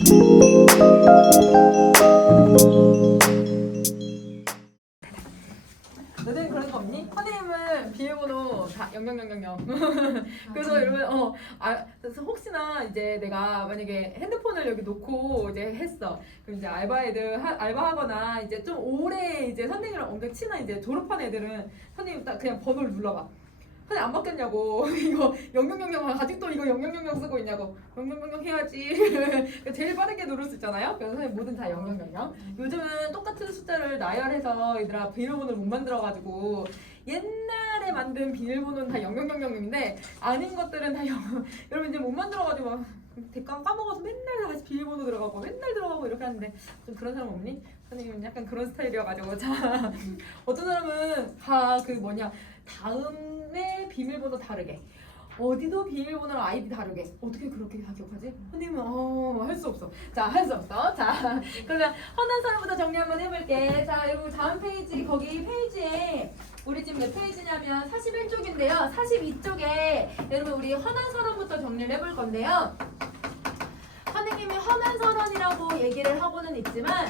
너네는 그런 거 없니? 선생님은 비밀번호 다 0000. 그래서 여러분 그래서 혹시나 이제 내가 만약에 핸드폰을 여기 놓고 이제 했어. 그럼 이제 알바하거나 이제 좀 오래 이제 선생님이랑 엄청 친한 이제 졸업한 애들은 선생님 딱 그냥 번호를 눌러봐. 선생님 안 바뀌었냐고. 이거 0000 아직도 이거 0000 쓰고 있냐고. 0000 해야지. 제일 빠르게 누를 수 있잖아요. 그래서 선생님 뭐든 다 0000. 요즘은 똑같은 숫자를 나열해서 얘들아 비밀번호를 못 만들어가지고 옛날에 만든 비밀번호는 다 0000인데 아닌 것들은 다 여러분 이제 못 만들어가지고 막 대강 까먹어서 맨날 다시 비밀번호 들어가고 맨날 들어가고 이렇게 하는데 좀 그런 사람 없니? 선생님은 약간 그런 스타일이어가지고 자 어떤 사람은 다 그 뭐냐 다음에 비밀번호 다르게 어디도 비밀번호랑 아이디 다르게 어떻게 그렇게 다 기억하지? 선생님은 할 수 없어. 자, 할 수 없어. 자, 그러면 허난 사람부터 정리 한번 해볼게. 자, 여러분 다음 페이지 거기 페이지에 우리 지금 몇 페이지냐면 41쪽인데요. 42쪽에 여러분 우리 허난 서론부터 정리를 해볼 건데요. 선생님이 허난설원이라고 얘기를 하고는 있지만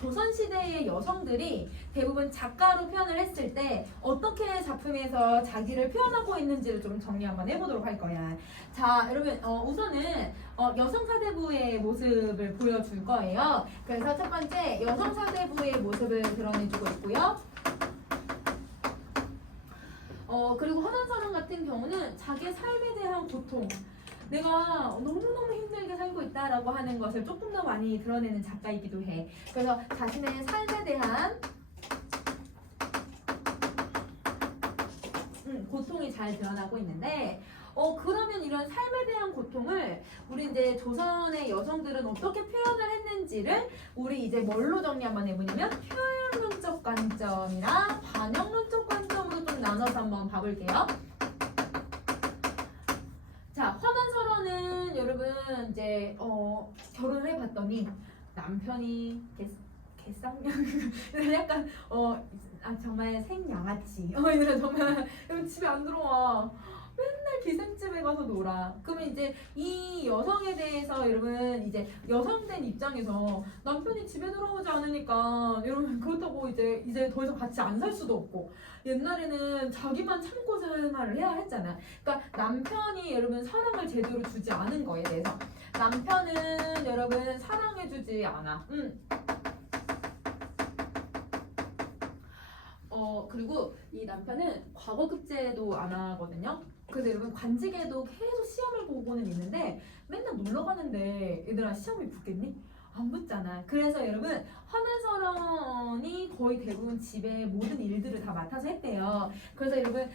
조선시대의 여성들이 대부분 작가로 표현을 했을 때 어떻게 작품에서 자기를 표현하고 있는지를 좀 정리 한번 해보도록 할 거야. 자, 여러분 우선은 여성 사대부의 모습을 보여줄 거예요. 그래서 첫 번째 여성 사대부의 모습을 드러내주고 있고요. 그리고 허난설원 같은 경우는 자기의 삶에 대한 고통 내가 너무너무 힘들게 살고 있다라고 하는 것을 조금 더 많이 드러내는 작가이기도 해. 그래서 자신의 삶에 대한 고통이 잘 드러나고 있는데 그러면 이런 삶에 대한 고통을 우리 이제 조선의 여성들은 어떻게 표현을 했는지를 우리 이제 뭘로 정리 한번 해보냐면 표현론적 관점이랑 반영론적 관점으로 좀 나눠서 한번 봐볼게요. 자, 허난설원은 여러분 이제 결혼을 해봤더니 남편이 개쌍냥 약간 정말 생양아치 얘들아 정말 집에 안 들어와 맨날 기생집에 가서 놀아. 그러면 이제 이 여성에 대해서 여러분 이제 여성된 입장에서 남편이 집에 들어오지 않으니까 여러분 그렇다고 이제 더 이상 같이 안 살 수도 없고 옛날에는 자기만 참고 생활을 해야 했잖아. 그러니까 남편이 여러분 사랑을 제대로 주지 않은 거에 대해서 남편은 여러분 사랑해주지 않아. 그리고 이 남편은 과거급제도 안 하거든요. 그래서 여러분 관직에도 계속 시험을 보고는 있는데 맨날 놀러 가는데 얘들아 시험이 붙겠니? 안 붙잖아. 그래서 여러분 허난설원이 거의 대부분 집의 모든 일들을 다 맡아서 했대요. 그래서 여러분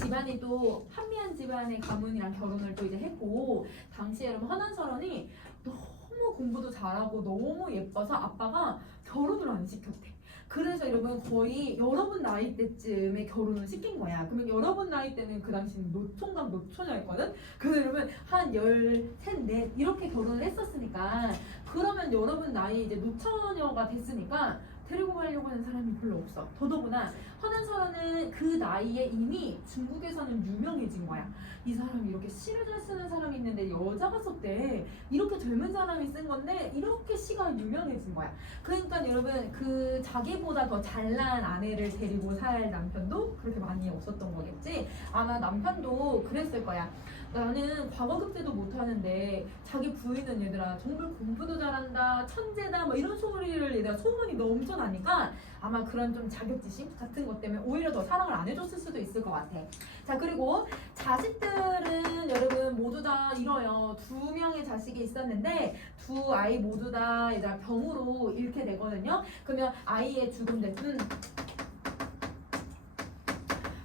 집안이 또 한미한 집안의 가문이랑 결혼을 또 이제 했고 당시에 여러분 허난설원이 너무 공부도 잘하고 너무 예뻐서 아빠가 결혼을 안 시켰대. 그래서 여러분 거의 여러분 나이 때쯤에 결혼을 시킨 거야. 그러면 여러분 나이 때는 그 당시는 노총각 노처녀였거든. 그래서 여러분 한 13, 14 이렇게 결혼을 했었으니까 그러면 여러분 나이 이제 노처녀가 됐으니까 데리고 가려고 하는 사람이 별로 없어. 더더구나 허난설원은 그 나이에 이미 중국에서는 유명해진 거야. 이 사람이 이렇게 시를 잘 쓰는 사람이 있는데 여자가 썼대. 이렇게 젊은 사람이 쓴 건데 이렇게 시가 유명해진 거야. 그러니까 여러분 그 자기보다 더 잘난 아내를 데리고 살 남편도 그렇게 많이 없었던 거겠지. 아마 남편도 그랬을 거야. 나는 과거급제도 못하는데 자기 부인은 얘들아 정말 공부도 잘한다 천재다 뭐 이런 소리를 얘들아 소문이 넘쳐나니까 아마 그런 좀 자격지심 같은 것 때문에 오히려 더 사랑을 안 해줬을 수도 있을 것 같아. 자, 그리고 자식들은 여러분 모두 다 잃어요. 2명의 자식이 있었는데 2 아이 모두 다 얘들아 병으로 잃게 되거든요. 그러면 아이의 죽음된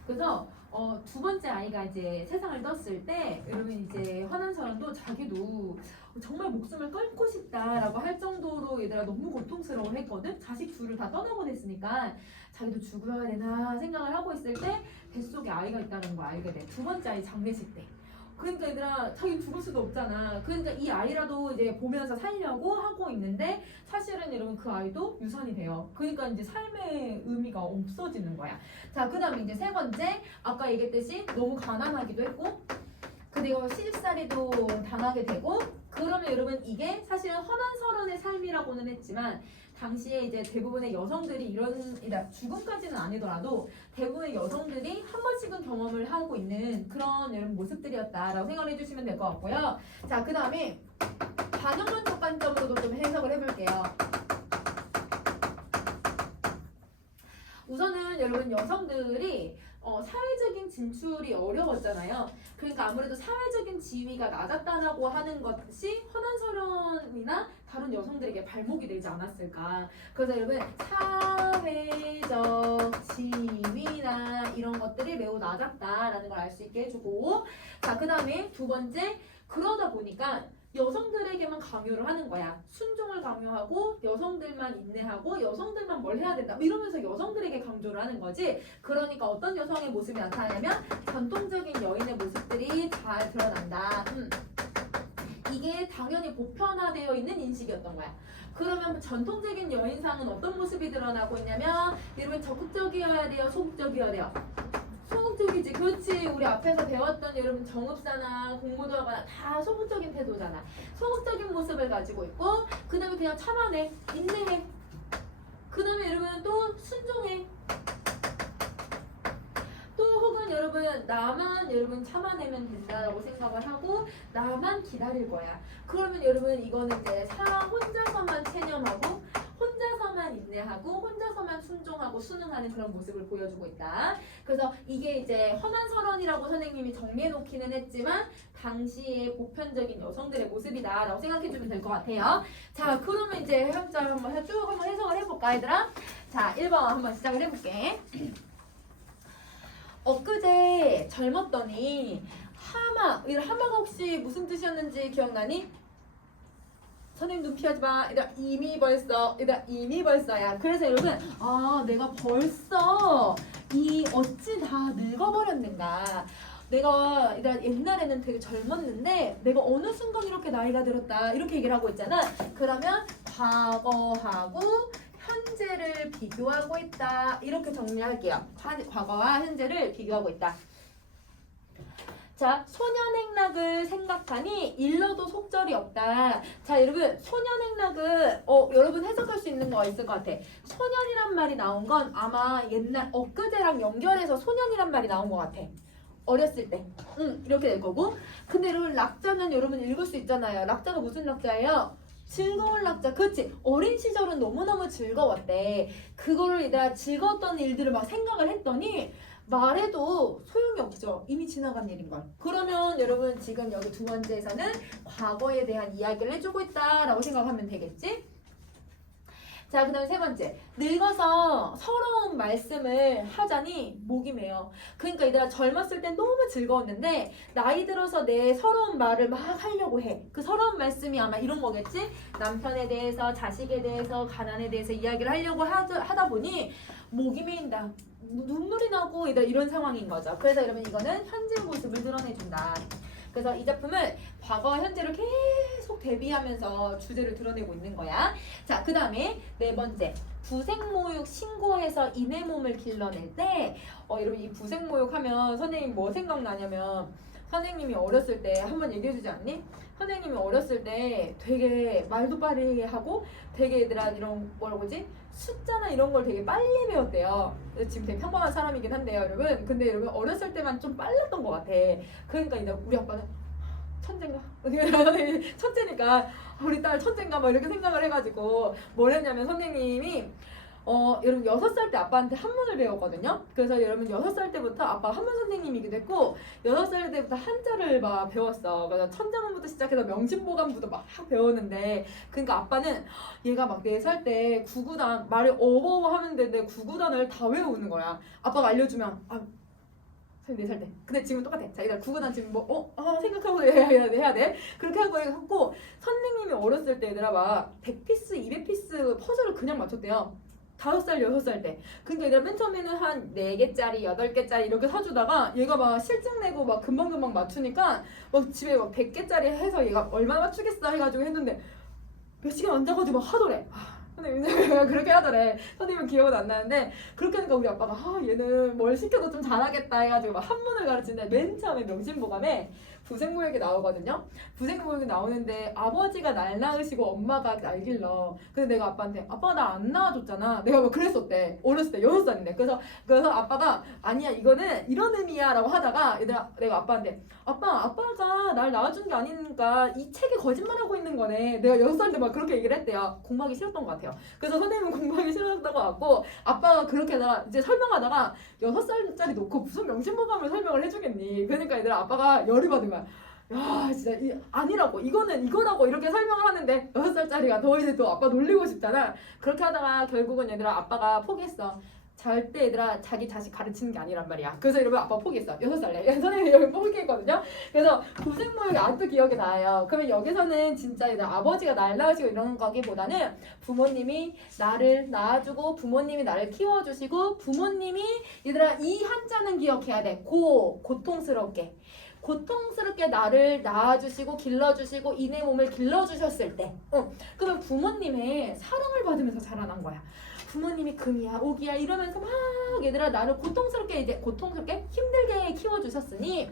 그래서 2번째 아이가 이제 세상을 떴을 때 여러분 이제 허난설원도 자기도 정말 목숨을 끊고 싶다라고 할 정도로 얘들아 너무 고통스러워 했거든. 자식 둘을 다 떠나보냈으니까 자기도 죽어야 되나 생각을 하고 있을 때 뱃속에 아이가 있다는 걸 알게 돼. 2번째 아이 장례식 때. 그러니까 얘들아 자기 죽을 수도 없잖아. 그러니까 이 아이라도 이제 보면서 살려고 하고 있는데 사실은 여러분 그 아이도 유산이 돼요. 그러니까 이제 삶의 의미가 없어지는 거야. 자, 그 다음에 이제 3번째 아까 얘기했듯이 너무 가난하기도 했고 그리고 시집살이도 당하게 되고 그 그러면 여러분 이게 사실은 허난서론의 삶이라고는 했지만 당시에 이제 대부분의 여성들이 이런 죽음까지는 아니더라도 대부분의 여성들이 한 번씩은 경험을 하고 있는 그런 여러분 모습들이었다라고 생각을 해주시면 될 것 같고요. 자, 그 다음에 반영론적 관점으로도 좀 해석을 해볼게요. 우선은 여러분 여성들이 사회적인 진출이 어려웠잖아요. 그러니까 아무래도 사회적인 지위가 낮았다라고 하는 것이 허난서론이나 다른 여성들에게 발목이 되지 않았을까. 그래서 여러분 사회적 지위나 이런 것들이 매우 낮았다라는 걸 알 수 있게 해주고, 자, 그 다음에 두 번째, 그러다 보니까 여성들에게만 강요를 하는 거야. 순종을 강요하고 여성들만 인내하고 여성들만 뭘 해야 된다 이러면서 여성들에게 강조를 하는 거지. 그러니까 어떤 여성의 모습이 나타나냐면 전통적인 여인의 모습들이 잘 드러난다. 이게 당연히 보편화되어 있는 인식이었던 거야. 그러면 전통적인 여인상은 어떤 모습이 드러나고 있냐면 여러분 적극적이어야 돼요, 소극적이어야 돼요? 소극적이지. 그렇지. 우리 앞에서 배웠던 여러분 정읍사나 공부도 하거나 다 소극적인 태도잖아. 소극적인 모습을 가지고 있고, 그 다음에 그냥 참아내, 인내해. 그 다음에 여러분 또 순종해. 또 혹은 여러분 나만 여러분 참아내면 된다라고 생각을 하고 나만 기다릴 거야. 그러면 여러분 이거는 이제 혼자서만 체념하고 혼자서만 인내하고 혼자서만 순종하고 순응하는 그런 모습을 보여주고 있다. 그래서 이게 이제 허난서론이라고 선생님이 정리해 놓기는 했지만 당시의 보편적인 여성들의 모습이다 라고 생각해주면 될 것 같아요. 자, 그러면 이제 해석자를 한번 쭉 한번 해석을 해볼까 얘들아? 자, 1번 한번 시작을 해볼게. 엊그제 젊었더니 하마가 혹시 무슨 뜻이었는지 기억나니? 선생님 눈 피하지 마. 이미 벌써야. 그래서 여러분, 내가 벌써 어찌 다 늙어버렸는가. 내가 옛날에는 되게 젊었는데 내가 어느 순간 이렇게 나이가 들었다. 이렇게 얘기를 하고 있잖아. 그러면 과거하고 현재를 비교하고 있다. 이렇게 정리할게요. 과거와 현재를 비교하고 있다. 자, 소년행락을 생각하니 일러도 속절이 없다. 자, 여러분 소년행락을 여러분 해석할 수 있는 거 있을 것 같아. 소년이란 말이 나온 건 아마 옛날 엊그제랑 연결해서 소년이란 말이 나온 것 같아. 어렸을 때. 이렇게 될 거고. 근데 여러분 락자는 여러분 읽을 수 있잖아요. 락자가 무슨 락자예요? 즐거운 락자. 그렇지. 어린 시절은 너무너무 즐거웠대. 그거를 내가 즐거웠던 일들을 막 생각을 했더니 말해도 소용이 없죠. 이미 지나간 일인걸. 그러면 여러분 지금 여기 두 번째에서는 과거에 대한 이야기를 해주고 있다라고 생각하면 되겠지? 자, 그 다음에 세 번째. 늙어서 서러운 말씀을 하자니 목이 메어. 그러니까 얘들아 젊었을 땐 너무 즐거웠는데 나이 들어서 내 서러운 말을 막 하려고 해. 그 서러운 말씀이 아마 이런 거겠지? 남편에 대해서, 자식에 대해서, 가난에 대해서 이야기를 하려고 하다 보니 목이 메인다. 눈물이 나고 이런 상황인 거죠. 그래서 여러분 이거는 현재 모습을 드러내준다. 그래서 이 작품은 과거와 현재를 계속 대비하면서 주제를 드러내고 있는 거야. 자, 그 다음에 네 번째. 부생모육 신고해서 인의 몸을 길러낼 때 여러분 이 부생모육 하면 선생님 뭐 생각나냐면 선생님이 어렸을 때 한번 얘기해주지 않니? 선생님이 어렸을 때 되게 말도 빠르게 하고 되게 얘들아 이런 뭐라고 하지? 숫자나 이런 걸 되게 빨리 배웠대요. 지금 되게 평범한 사람이긴 한데요, 여러분. 근데 여러분 어렸을 때만 좀 빨랐던 것 같아. 그러니까 이제 우리 아빠는 천재인가? 첫째니까 우리 딸 천재인가 막 이렇게 생각을 해가지고 뭘 했냐면 선생님이 여러분 6살 때 아빠한테 한문을 배웠거든요. 그래서 여러분 6살 때부터 아빠 한문 선생님이기도 했고 6살 때부터 한자를 막 배웠어. 그래서 천자문부터 시작해서 명심보감부터 막 배웠는데 그러니까 아빠는 얘가 막 4살 때 구구단 말을 어버버 하면 되는데 구구단을 다 외우는 거야. 아빠가 알려주면 4살 때. 근데 지금 똑같아. 자, 일단 구구단 지금 생각하고 해야 돼. 그렇게 하고 했고 선생님이 어렸을 때 얘들아 막 100피스, 200피스 퍼즐을 그냥 맞췄대요. 5살, 6살 때. 그러니까 얘들아 맨 처음에는 한 4개짜리, 8개짜리 이렇게 사주다가 얘가 막 실증 내고 막 금방금방 맞추니까 막 집에 막 100개짜리 해서 얘가 얼마나 맞추겠어 해가지고 했는데 몇 시간 앉아가지고 막 하더래. 선생님 그렇게 하더래. 선생님은 기억은 안 나는데 그렇게 하니까 우리 아빠가 얘는 뭘 시켜도 좀 잘하겠다 해가지고 막 한문을 가르치는데 맨 처음에 명심보감에 부생모에게 나오거든요. 부생모에게 나오는데 아버지가 날 낳으시고 엄마가 날 길러. 근데 내가 아빠한테 아빠가 나 안 낳아줬잖아. 내가 막 그랬었대. 어렸을 때 6살인데. 그래서 아빠가 아니야 이거는 이런 의미야라고 하다가 내가 아빠한테 아빠가 날 낳아준 게 아니니까 이 책에 거짓말하고 있는 거네. 내가 6살 때 막 그렇게 얘기를 했대요. 공부하기 싫었던 것 같아요. 그래서 선생님은 공부하기 싫었던 것 같고 아빠가 그렇게 하다가 이제 설명하다가 6살짜리 놓고 무슨 명심보감을 설명을 해주겠니. 그러니까 얘들아 아빠가 열이 받은 거야. 야 진짜 아니라고 이거는 이거라고 이렇게 설명을 하는데 6살짜리가 더 이제 또 아빠 놀리고 싶잖아. 그렇게 하다가 결국은 얘들아 아빠가 포기했어. 절대 얘들아 자기 자식 가르치는 게 아니란 말이야. 그래서 이러면 아빠 포기했어. 6살에 선생님이 여기 포기했거든요. 그래서 부생모욕이 아직도 기억이 나요. 그러면 여기서는 진짜 얘들아 아버지가 날 낳으시고 이런 거기보다는 부모님이 나를 낳아주고 부모님이 나를 키워주시고 부모님이 얘들아 이 한자는 기억해야 돼. 고통스럽게 나를 낳아주시고 길러주시고 이내 몸을 길러주셨을 때 그러면 부모님의 사랑을 받으면서 자라난 거야. 부모님이 금이야 옥이야 이러면서 막 얘들아 나를 고통스럽게 힘들게 키워주셨으니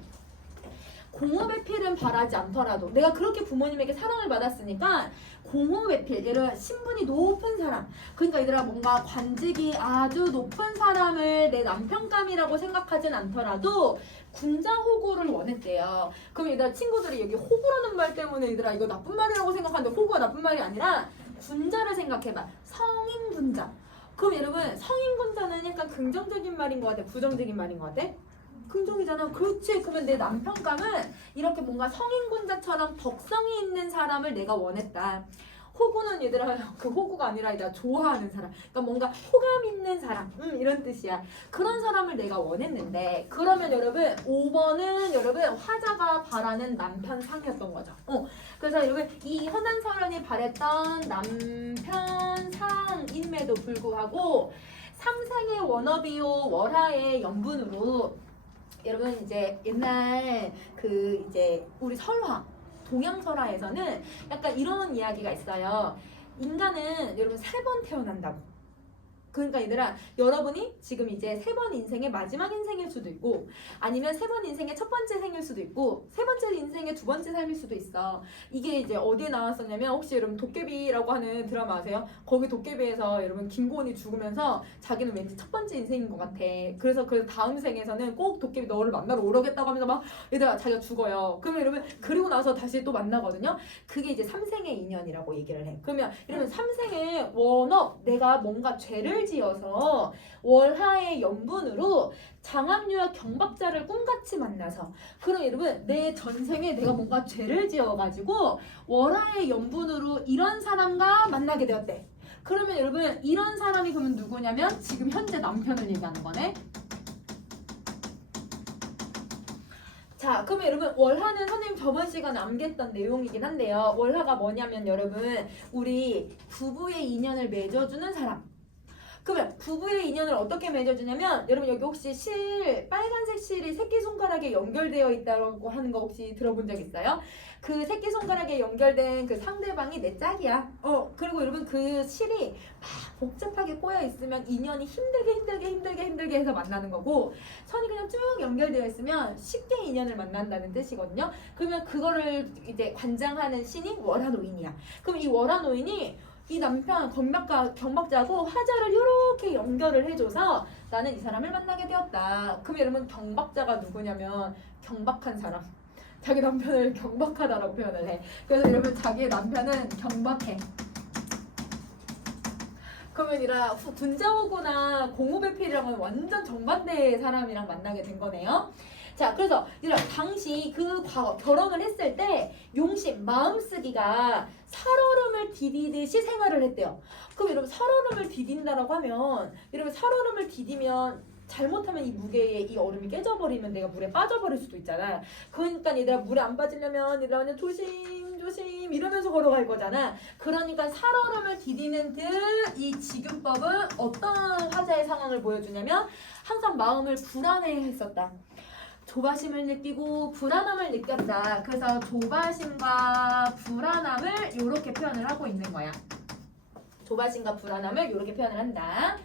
공허의 필은 바라지 않더라도 내가 그렇게 부모님에게 사랑을 받았으니까 공허의 필 얘들아 신분이 높은 사람 그러니까 얘들아 뭔가 관직이 아주 높은 사람을 내 남편감이라고 생각하진 않더라도 군자호구를 원했대요. 그럼 얘들아 친구들이 여기 호구라는 말 때문에 얘들아 이거 나쁜 말이라고 생각하는데 호구가 나쁜 말이 아니라 군자를 생각해봐. 성인 군자. 그럼 여러분 성인 군자는 약간 긍정적인 말인 것 같아? 부정적인 말인 것 같아? 긍정이잖아. 그렇지. 그러면 내 남편감은 이렇게 뭔가 성인 군자처럼 덕성이 있는 사람을 내가 원했다. 호구는 얘들아 그 호구가 아니라 얘들아 좋아하는 사람 그러니까 뭔가 호감 있는 사람 이런 뜻이야. 그런 사람을 내가 원했는데 그러면 여러분 5번은 여러분 화자가 바라는 남편상이었던 거죠. 그래서 여러분 이 현안설원이 바랬던 남편상임에도 불구하고 삼생의 워너비요 월하의 연분으로 여러분 이제 옛날 그 이제 우리 설화 동양설화에서는 약간 이런 이야기가 있어요. 인간은 여러분 3번 태어난다고. 그러니까 얘들아 여러분이 지금 이제 3번 인생의 마지막 인생일 수도 있고 아니면 3번 인생의 첫 번째 생일 수도 있고 3번째 인생의 2번째 삶일 수도 있어. 이게 이제 어디에 나왔었냐면 혹시 여러분 도깨비라고 하는 드라마 아세요? 거기 도깨비에서 여러분 김고은이 죽으면서 자기는 왠지 첫 번째 인생인 것 같아. 그래서 그 다음 생에서는 꼭 도깨비 너를 만나러 오라겠다고 하면서 막 얘들아 자기가 죽어요. 그러면 여러분 그리고 나서 다시 또 만나거든요. 그게 이제 3생의 인연이라고 얘기를 해. 그러면 이러면 3생의 원업 내가 뭔가 죄를 지어서 월하의 연분으로 장암류와 경박자를 꿈같이 만나서 그럼 여러분 내 전생에 내가 뭔가 죄를 지어가지고 월하의 연분으로 이런 사람과 만나게 되었대. 그러면 여러분 이런 사람이 그러면 누구냐면 지금 현재 남편을 얘기하는 거네. 자, 그러면 여러분 월하는 선생님 저번 시간에 암기했던 내용이긴 한데요. 월하가 뭐냐면 여러분 우리 부부의 인연을 맺어주는 사람. 그러면 부부의 인연을 어떻게 맺어주냐면 여러분 여기 혹시 빨간색 실이 새끼손가락에 연결되어 있다고 하는 거 혹시 들어본 적 있어요? 그 새끼손가락에 연결된 그 상대방이 내 짝이야. 그리고 여러분 그 실이 막 복잡하게 꼬여 있으면 인연이 힘들게 해서 만나는 거고 선이 그냥 쭉 연결되어 있으면 쉽게 인연을 만난다는 뜻이거든요. 그러면 그거를 이제 관장하는 신이 월화노인이야. 그럼 이 월화노인이 이 남편 경박자하고 화자를 이렇게 연결을 해줘서 나는 이 사람을 만나게 되었다. 그럼 여러분 경박자가 누구냐면 경박한 사람. 자기 남편을 경박하다라고 표현을 해. 그래서 여러분 자기의 남편은 경박해. 그러면 이라 군자호구나 공호배필이랑은 완전 정반대의 사람이랑 만나게 된 거네요. 자, 그래서 당시 그 과거 결혼을 했을 때 용심 마음쓰기가 살얼음을 디디듯이 생활을 했대요. 그럼 여러분 살얼음을 디딘다라고 하면 여러분 살얼음을 디디면 잘못하면 이 무게에 이 얼음이 깨져버리면 내가 물에 빠져버릴 수도 있잖아. 그러니까 얘들아 물에 안 빠지려면 얘들아 그냥 조심 이러면서 걸어갈 거잖아. 그러니까 살얼음을 디디는 듯 이 지균법은 어떤 화자의 상황을 보여주냐면 항상 마음을 불안해했었다. 조바심을 느끼고 불안함을 느꼈다. 그래서 조바심과 불안함을 이렇게 표현을 하고 있는 거야. 조바심과 불안함을 이렇게 표현을 한다.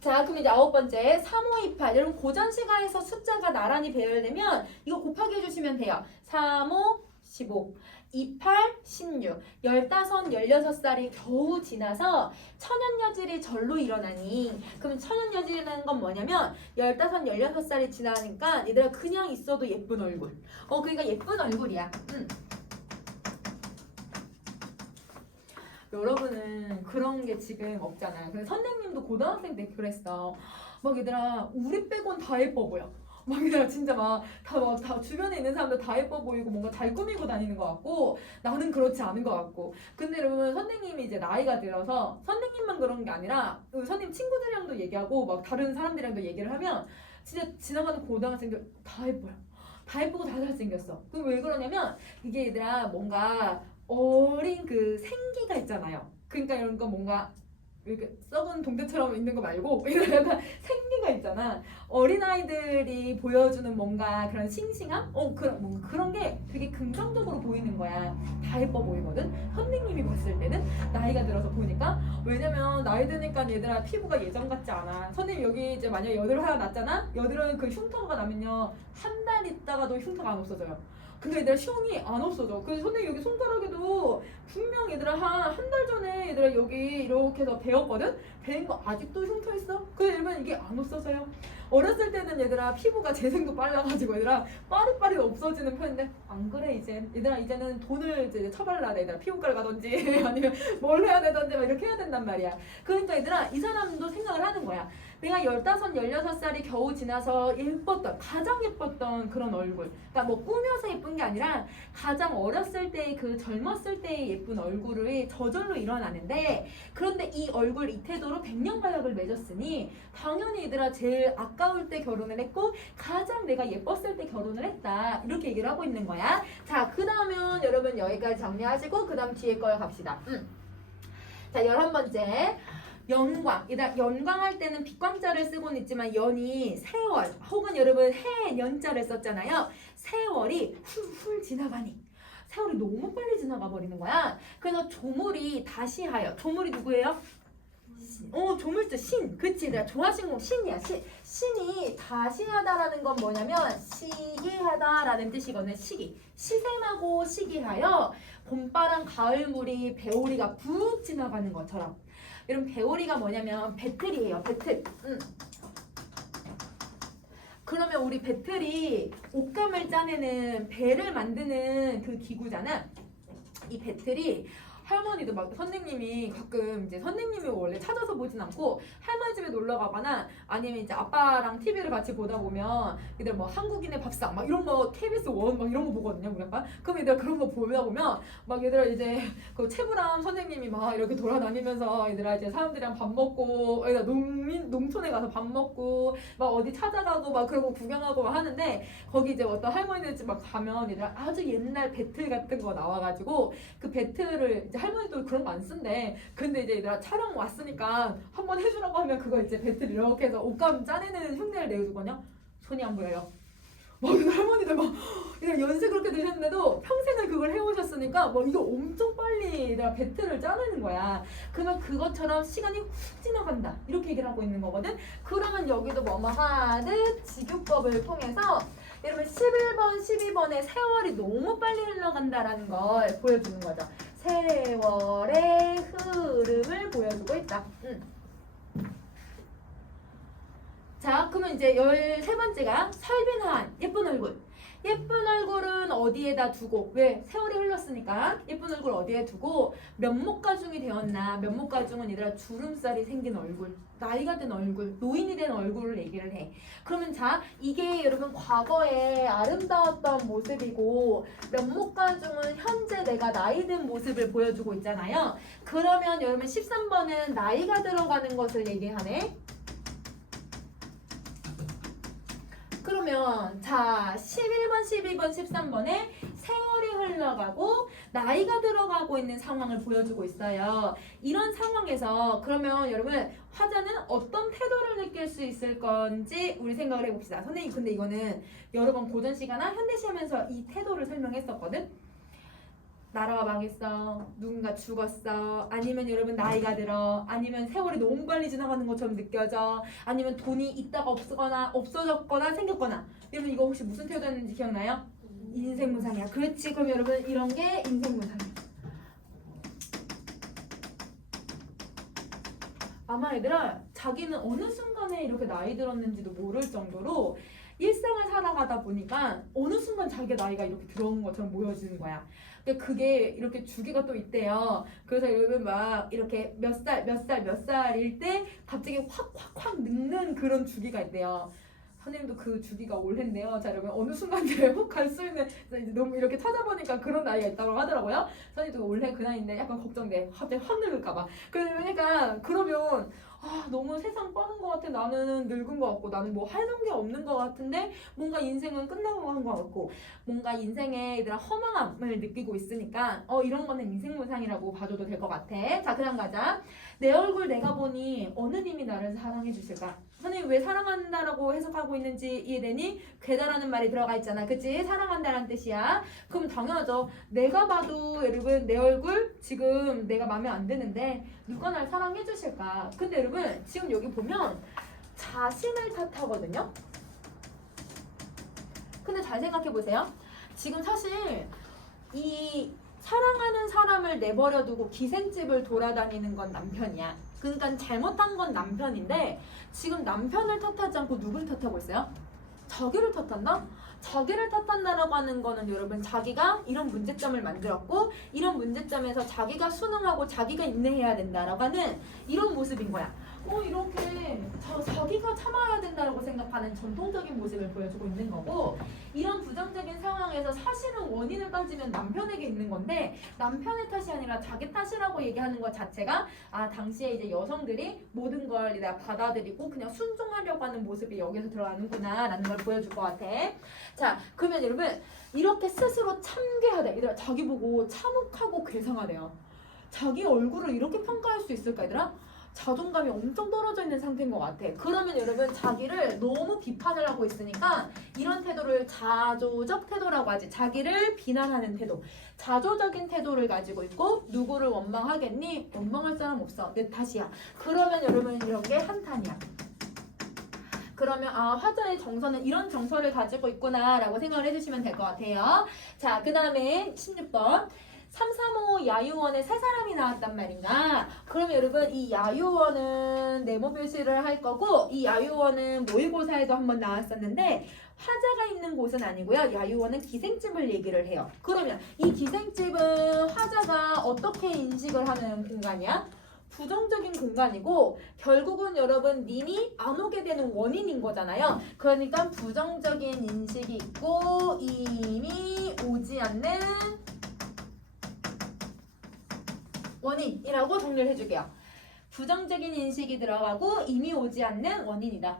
자, 그럼 이제 9번째 3, 5, 2, 8. 여러분 고전 시가에서 숫자가 나란히 배열되면 이거 곱하기 해주시면 돼요. 3, 5, 15, 28, 16, 15, 16살이 겨우 지나서 천연여질이 절로 일어나니 그러면 천연여질이라는 건 뭐냐면 15, 16살이 지나니까 얘들아 그냥 있어도 예쁜 얼굴. 그러니까 예쁜 얼굴이야. 여러분은 그런 게 지금 없잖아요. 근데 선생님도 고등학생 때 그랬어. 막 얘들아 우리 빼곤 다 예뻐 보여. 막 얘들아 진짜 다 주변에 있는 사람들 다 예뻐 보이고 뭔가 잘 꾸미고 다니는 것 같고 나는 그렇지 않은 것 같고. 근데 여러분 선생님이 이제 나이가 들어서 선생님만 그런 게 아니라 선생님 친구들이랑도 얘기하고 막 다른 사람들이랑도 얘기를 하면 진짜 지나가는 고등학생들 다 예뻐요. 다 예쁘고 다 잘생겼어. 그럼 왜 그러냐면 이게 얘들아 뭔가 어린 그 생기가 있잖아요. 그러니까 이런 거 뭔가 이렇게 썩은 동태처럼 있는 거 말고 이런 약간 생기가 있잖아. 어린아이들이 보여주는 뭔가 그런 싱싱함? 뭔가 그런 게 되게 긍정적으로 보이는 거야. 다 예뻐 보이거든. 선생님이 봤을 때는 나이가 들어서 보니까 왜냐면 나이 드니까 얘들아 피부가 예전 같지 않아. 선생님 여기 이제 만약에 여드름 하나 났잖아? 여드름 그 흉터가 나면요 한 달 있다가도 흉터가 안 없어져요. 근데 얘들아 흉이 안 없어져. 그래서 선생님 여기 손가락에도 분명 얘들아 한 달 전에 얘들아 여기 이렇게 해서 베었거든? 베인 거 아직도 흉터 있어? 근데 여러분 이게 안 없어져요. 어렸을 때는 얘들아 피부가 재생도 빨라가지고 얘들아 빠릿빠릿 없어지는 편인데 안 그래 이제. 얘들아 이제는 돈을 이제 처발라야 돼. 얘들아 피부과를 가든지 아니면 뭘 해야 되든지 막 이렇게 해야 된단 말이야. 그러니까 얘들아 이 사람도 생각을 하는 거야. 내가 15, 16살이 겨우 지나서 가장 예뻤던 그런 얼굴. 그러니까 뭐 꾸며서 예쁜 게 아니라 가장 어렸을 때 그 젊었을 때의 예쁜 얼굴이 저절로 일어나는데 그런데 이 얼굴 이 태도로 100년가약을 맺었으니 당연히 얘들아 제일 아까울 때 결혼을 했고 가장 내가 예뻤을 때 결혼을 했다. 이렇게 얘기를 하고 있는 거야. 자, 그 다음은 여러분 여기까지 정리하시고 그 다음 뒤에 거 갑시다. 자, 11번째. 연광. 연광할 때는 빛광자를 쓰고는 있지만 연이 세월 혹은 여러분 해 년자를 썼잖아요. 세월이 훌훌 지나가니 세월이 너무 빨리 지나가 버리는 거야. 그래서 조물이 다시 하여. 조물이 누구예요? 조물주 신. 그치. 내가 좋아하시는 건 신이야. 신이 다시 하다라는 건 뭐냐면 시기하다라는 뜻이거든요. 시샘하고 시기하여 봄바람 가을물이 배오리가 푹 지나가는 것처럼. 여러분 배오리가 뭐냐면 배틀이에요. 배틀. 그러면 우리 배틀이 옷감을 짜내는 배를 만드는 그 기구잖아. 이 배틀이 할머니도 막 선생님이 가끔 이제 선생님이 원래 찾아서 보진 않고 할머니 집에 놀러 가거나 아니면 이제 아빠랑 TV를 같이 보다 보면 얘들 뭐 한국인의 밥상 막 이런 거 KBS 원 막 이런 거 보거든요 우리 아빠. 그럼 얘들 그런 거 보다 보면 막 얘들아 이제 그 최불암 선생님이 막 이렇게 돌아다니면서 얘들아 이제 사람들이랑 밥 먹고 얘들아 농촌에 가서 밥 먹고 막 어디 찾아가고 막 그러고 구경하고 막 하는데 거기 이제 어떤 할머니들 집 막 가면 얘들아 아주 옛날 배틀 같은 거 나와가지고 그 배틀을 이제 할머니도 그런 거 안 쓴대. 근데 이제 얘들아 촬영 왔으니까 한번 해주라고 하면 그거 이제 배틀 이렇게 해서 옷감 짜내는 흉내를 내주거든요. 손이 안 보여요. 막 할머니들 막 연세 그렇게 되셨는데도 평생을 그걸 해오셨으니까 뭐 이거 엄청 빨리 내가 배틀을 짜내는 거야. 그러면 그것처럼 시간이 훅 지나간다 이렇게 얘기를 하고 있는 거거든. 그러면 여기도 뭐뭐 하듯 직유법을 통해서 여러분 11번 12번의 세월이 너무 빨리 흘러간다라는 걸 보여주는 거죠. 세월의 흐름을 보여주고 있다. 자, 그러면 이제 13번째가 설빈한 예쁜 얼굴. 예쁜 얼굴은 어디에다 두고, 왜? 세월이 흘렀으니까 예쁜 얼굴 어디에 두고 면목가중이 되었나. 면목가중은 얘들아 주름살이 생긴 얼굴, 나이가 든 얼굴, 노인이 된 얼굴을 얘기를 해. 그러면 자, 이게 여러분 과거에 아름다웠던 모습이고 면목가중은 현재 내가 나이 든 모습을 보여주고 있잖아요. 그러면 여러분 13번은 나이가 들어가는 것을 얘기하네. 그러면 자 11번, 12번, 13번에 세월이 흘러가고 나이가 들어가고 있는 상황을 보여주고 있어요. 이런 상황에서 그러면 여러분 화자는 어떤 태도를 느낄 수 있을 건지 우리 생각을 해봅시다. 선생님 근데 이거는 여러 번 고전 시가나 현대 시하면서 이 태도를 설명했었거든. 나라가 망했어, 누군가 죽었어, 아니면 여러분 나이가 들어, 아니면 세월이 너무 빨리 지나가는 것처럼 느껴져, 아니면 돈이 있다가 없거나 없어졌거나 생겼거나. 여러분 이거 혹시 무슨 태도였는지 기억나요? 인생무상이야. 그렇지. 그럼 여러분 이런 게 인생무상이야. 아마 얘들아 자기는 어느 순간에 이렇게 나이 들었는지도 모를 정도로 일상을 살아가다 보니까 어느 순간 자기가 나이가 이렇게 들어온 것처럼 보여지는 거야. 근데 그게 이렇게 주기가 또 있대요. 그래서 여러분 막 이렇게 몇 살일 때 갑자기 확 늙는 그런 주기가 있대요. 선생님도 그 주기가 올해인데요. 자, 여러분 어느 순간에 훅 갈 수 있는 이제 너무 이렇게 찾아보니까 그런 나이가 있다고 하더라고요. 선생님도 올해 그 나이인데 약간 걱정돼. 갑자기 확 늙을까봐. 그러니까 그러면 너무 세상 뻔한 것 같아. 나는 늙은 것 같고 나는 뭐 하는 게 없는 것 같은데 뭔가 인생은 끝나고 한 것 같고 뭔가 인생에 얘들아 허망함을 느끼고 있으니까 이런 거는 인생무상이라고 봐줘도 될 것 같아. 자, 그다음 가자. 내 얼굴 내가 보니 어느 님이 나를 사랑해 주실까? 선생님 왜 사랑한다라고 해석하고 있는지 이해되니? 괴다라는 말이 들어가 있잖아. 그치? 사랑한다라는 뜻이야. 그럼 당연하죠. 내가 봐도 여러분 내 얼굴 지금 내가 마음에 안 드는데 누가 날 사랑해 주실까? 근데 여러분 지금 여기 보면 자신을 탓하거든요. 근데 잘 생각해 보세요. 지금 사실 이 사랑하는 사람을 내버려 두고 기생집을 돌아다니는 건 남편이야. 그러니까 잘못한 건 남편인데 지금 남편을 탓하지 않고 누굴 탓하고 있어요? 자기를 탓한다? 자기를 탓한다라고 하는 거는 여러분 자기가 이런 문제점을 만들었고 이런 문제점에서 자기가 순응하고 자기가 인내해야 된다라고 하는 이런 모습인 거야. 이렇게 자기가 참아야 된다고 생각하는 전통적인 모습을 보여주고 있는 거고 이런 부정적인 상황에서 사실은 원인을 따지면 남편에게 있는 건데 남편의 탓이 아니라 자기 탓이라고 얘기하는 것 자체가 당시에 이제 여성들이 모든 걸 내가 받아들이고 그냥 순종하려고 하는 모습이 여기서 들어가는구나 라는 걸 보여줄 것 같아. 자, 그러면 여러분 이렇게 스스로 참게하다. 얘들아 자기 보고 참혹하고 괴상하대요. 자기 얼굴을 이렇게 평가할 수 있을까 얘들아? 자존감이 엄청 떨어져 있는 상태인 것 같아. 그러면 여러분 자기를 너무 비판을 하고 있으니까 이런 태도를 자조적 태도라고 하지. 자기를 비난하는 태도. 자조적인 태도를 가지고 있고 누구를 원망하겠니? 원망할 사람 없어. 내 탓이야. 그러면 여러분 이런 게 한탄이야. 그러면 화자의 정서는 이런 정서를 가지고 있구나 라고 생각을 해주시면 될 것 같아요. 자, 그 다음에 16번 335 야유원에 세 사람이 나왔단 말인가? 그럼 여러분 이 야유원은 네모 표시를 할 거고 이 야유원은 모의고사에도 한번 나왔었는데 화자가 있는 곳은 아니고요. 야유원은 기생집을 얘기를 해요. 그러면 이 기생집은 화자가 어떻게 인식을 하는 공간이야? 부정적인 공간이고 결국은 여러분 님이 안 오게 되는 원인인 거잖아요. 그러니까 부정적인 인식이 있고 이미 오지 않는 원인이라고 정리를 해줄게요. 부정적인 인식이 들어가고 이미 오지 않는 원인이다.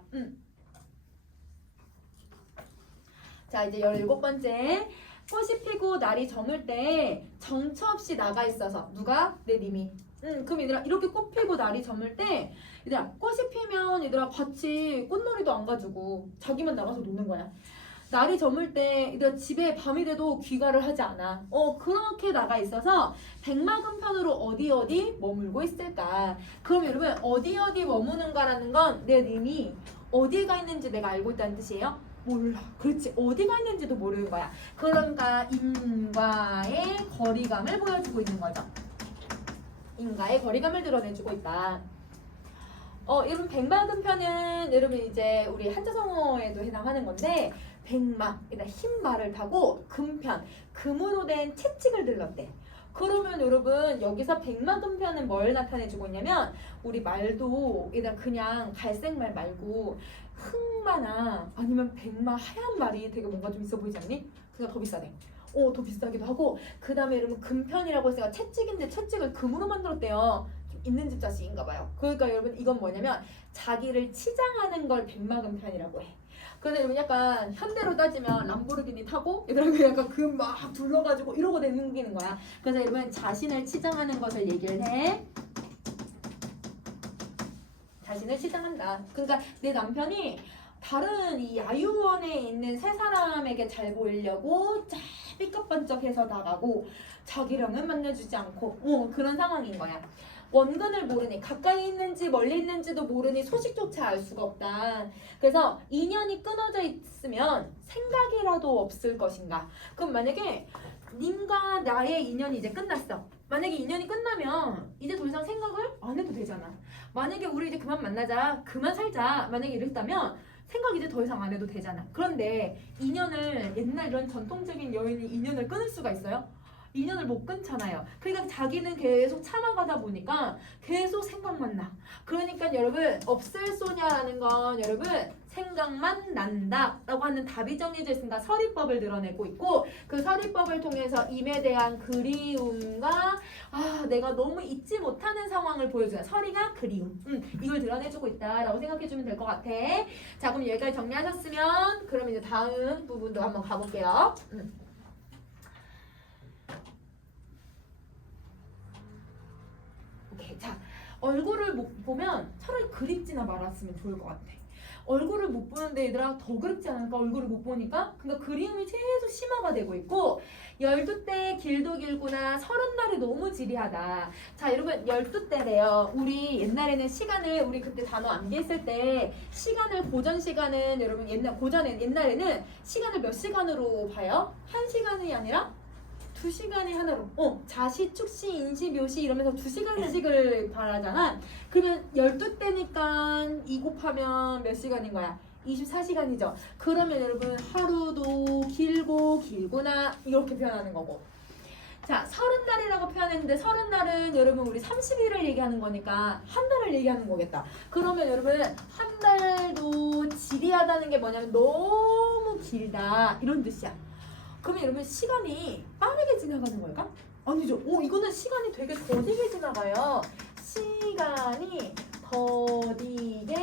자, 이제 17번째. 꽃이 피고 날이 저물 때 정처 없이 나가 있어서 누가? 내 님이. 그럼 얘들아 이렇게 꽃 피고 날이 저물 때 얘들아 꽃이 피면 얘들아 같이 꽃놀이도 안 가지고 자기만 나가서 노는 거야. 날이 저물 때 얘들아 집에 밤이 돼도 귀가를 하지 않아. 그렇게 나가 있어서 백마금편으로 어디 머물고 있을까? 그럼 여러분 어디 머무는가라는 건 내 님이 어디에 가 있는지 내가 알고 있다는 뜻이에요? 몰라. 그렇지. 어디가 있는지도 모르는 거야. 그러니까 인과의 거리감을 보여주고 있는 거죠. 인과의 거리감을 드러내주고 있다. 여러분 백마금편은 여러분 이제 우리 한자성어에도 해당하는 건데 백마, 흰 말을 타고 금편, 금으로 된 채찍을 들렀대. 그러면 여러분 여기서 백마금편은 뭘 나타내주고 있냐면 우리 말도 그냥 갈색말 말고 흑마나 아니면 백마 하얀 말이 되게 뭔가 좀 있어 보이지 않니? 그게 더 비싸대. 더 비싸기도 하고 그 다음에 여러분 금편이라고 해서 채찍인데 채찍을 금으로 만들었대요. 좀 있는 집 자식인가 봐요. 그러니까 여러분 이건 뭐냐면 자기를 치장하는 걸 백마금편이라고 해. 그래서 여러분 약간 현대로 따지면 람보르기니 타고 얘들아 약간 금 막 둘러가지고 이러고 다니는 거야. 그래서 여러분 자신을 치장하는 것을 얘기를 해. 자신을 치장한다. 그러니까 내 남편이 다른 이 야유원에 있는 세 사람에게 잘 보이려고 삐까번쩍해서 나가고 자기랑은 만나주지 않고 그런 상황인 거야. 원근을 모르니 가까이 있는지 멀리 있는지도 모르니 소식조차 알 수가 없다. 그래서 인연이 끊어져 있으면 생각이라도 없을 것인가. 그럼 만약에 님과 나의 인연이 이제 끝났어. 만약에 인연이 끝나면 이제 더 이상 생각을 안 해도 되잖아. 만약에 우리 이제 그만 만나자, 그만 살자, 만약에 이랬다면 생각 이제 더 이상 안 해도 되잖아. 그런데 인연을, 옛날 이런 전통적인 여인이 인연을 끊을 수가 있어요? 인연을 못 끊잖아요. 그러니까 자기는 계속 참아가다 보니까 계속 생각만 나. 그러니까 여러분, 없을 소냐라는 건 여러분 생각만 난다 라고 하는 답이 정해져 있으니까 서리법을 드러내고 있고, 그 서리법을 통해서 임에 대한 그리움과 내가 너무 잊지 못하는 상황을 보여주는 서리가 그리움, 이걸 드러내주고 있다라고 생각해주면 될 것 같아. 자, 그럼 여기까지 정리하셨으면 그럼 이제 다음 부분도 한번 가볼게요. 오케이. 자, 얼굴을 못 보면 차라리 그립지나 말았으면 좋을 것 같아. 얼굴을 못 보는데 얘들아 더 그립지 않을까? 얼굴을 못 보니까. 그러니까 그리움이 계속 심화가 되고 있고, 12대 길도 길구나, 30날이 너무 지리하다. 자, 여러분 12대래요. 우리 옛날에는 시간을, 우리 그때 단어 암기했을 때 시간을, 고전 시간은 여러분 옛날에는 시간을 몇 시간으로 봐요? 1시간이 아니라 2시간이 하나로. 자시, 축시, 인시, 묘시 이러면서 2시간씩을 말하잖아. 그러면 12대니까 2 곱하면 몇 시간인 거야? 24시간이죠. 그러면 여러분 하루도 길고 길구나 이렇게 표현하는 거고. 자, 30날이라고 표현했는데 30날은 여러분 우리 30일을 얘기하는 거니까 한 달을 얘기하는 거겠다. 그러면 여러분 한 달도 지리하다는 게 뭐냐면 너무 길다 이런 뜻이야. 그러면 여러분 시간이 빠르게 지나가는 걸까? 아니죠. 이거는 시간이 되게 더디게 지나가요. 시간이 더디게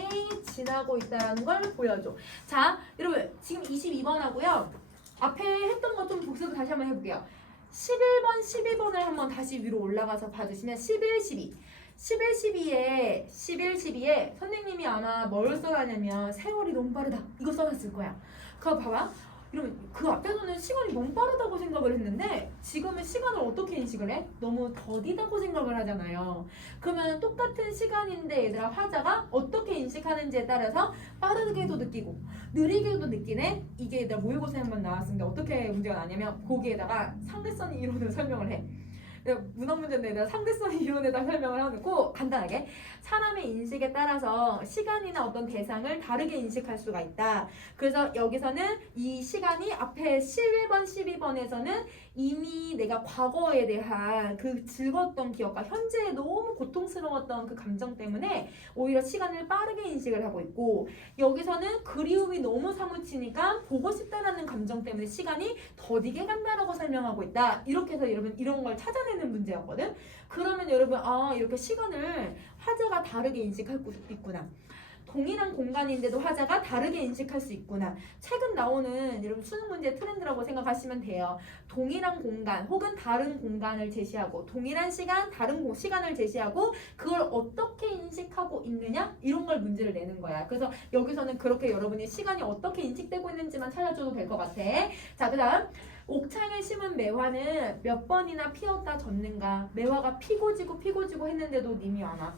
지나고 있다는 걸 보여줘. 자, 여러분 지금 22번 하고요. 앞에 했던 거 좀 복습을 다시 한번 해볼게요. 11번, 12번을 한번 다시 위로 올라가서 봐주시면 11, 12. 11, 12에 선생님이 아마 뭘 써놨냐면 세월이 너무 빠르다 이거 써놨을 거야. 그거 봐봐. 이러면 그 앞에서는 시간이 너무 빠르다고 생각을 했는데 지금은 시간을 어떻게 인식을 해? 너무 더디다고 생각을 하잖아요. 그러면 똑같은 시간인데 얘들아 화자가 어떻게 인식하는지에 따라서 빠르게도 느끼고 느리게도 느끼네? 이게 얘들아 모의고사에 한번 나왔습니다. 어떻게 문제가 나냐면 거기에다가 상대성 이론을 설명을 해. 문학 문제인데 내가 상대성 이론에다 설명을 해놓고 간단하게 사람의 인식에 따라서 시간이나 어떤 대상을 다르게 인식할 수가 있다. 그래서 여기서는 이 시간이 앞에 11번, 12번에서는 이미 내가 과거에 대한 그 즐거웠던 기억과 현재에 너무 고통스러웠던 그 감정 때문에 오히려 시간을 빠르게 인식을 하고 있고, 여기서는 그리움이 너무 사무치니까 보고 싶다라는 감정 때문에 시간이 더디게 간다라고 설명하고 있다. 이렇게 해서 여러분 이런 걸 찾아내는 문제였거든. 그러면 여러분 이렇게 시간을 화자가 다르게 인식할 수 있구나. 동일한 공간인데도 화자가 다르게 인식할 수 있구나. 최근 나오는 여러분 수능 문제 트렌드라고 생각하시면 돼요. 동일한 공간 혹은 다른 공간을 제시하고 동일한 시간, 다른 시간을 제시하고 그걸 어떻게 인식하고 있느냐 이런 걸 문제를 내는 거야. 그래서 여기서는 그렇게 여러분이 시간이 어떻게 인식되고 있는지만 찾아줘도 될 것 같아. 자, 그 다음 옥창에 심은 매화는 몇 번이나 피었다 졌는가. 매화가 피고 지고 했는데도 님이 안 와.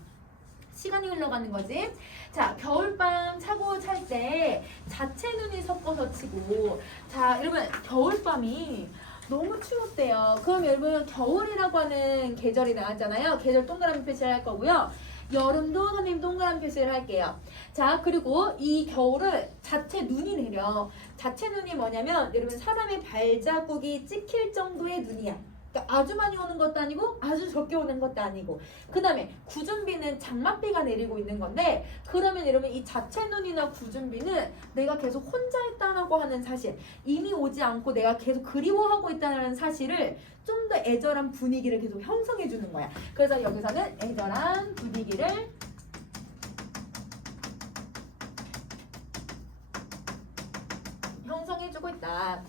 시간이 흘러가는 거지. 자, 겨울밤 차고 찰 때 자체 눈이 섞어서 치고. 자, 여러분 겨울밤이 너무 추웠대요. 그럼 여러분 겨울이라고 하는 계절이 나왔잖아요. 계절 동그라미 표시를 할 거고요. 여름도 선생님 동그라미 표시를 할게요. 자, 그리고 이 겨울은 자체 눈이 내려. 자체 눈이 뭐냐면 여러분 사람의 발자국이 찍힐 정도의 눈이야. 그러니까 아주 많이 오는 것도 아니고 아주 적게 오는 것도 아니고. 그 다음에 구준비는 장맛비가 내리고 있는 건데, 그러면 여러분 이 자체 눈이나 구준비는 내가 계속 혼자 있다라고 하는 사실, 이미 오지 않고 내가 계속 그리워하고 있다는 사실을 좀 더 애절한 분위기를 계속 형성해 주는 거야. 그래서 여기서는 애절한 분위기를 형성해 주고 있다.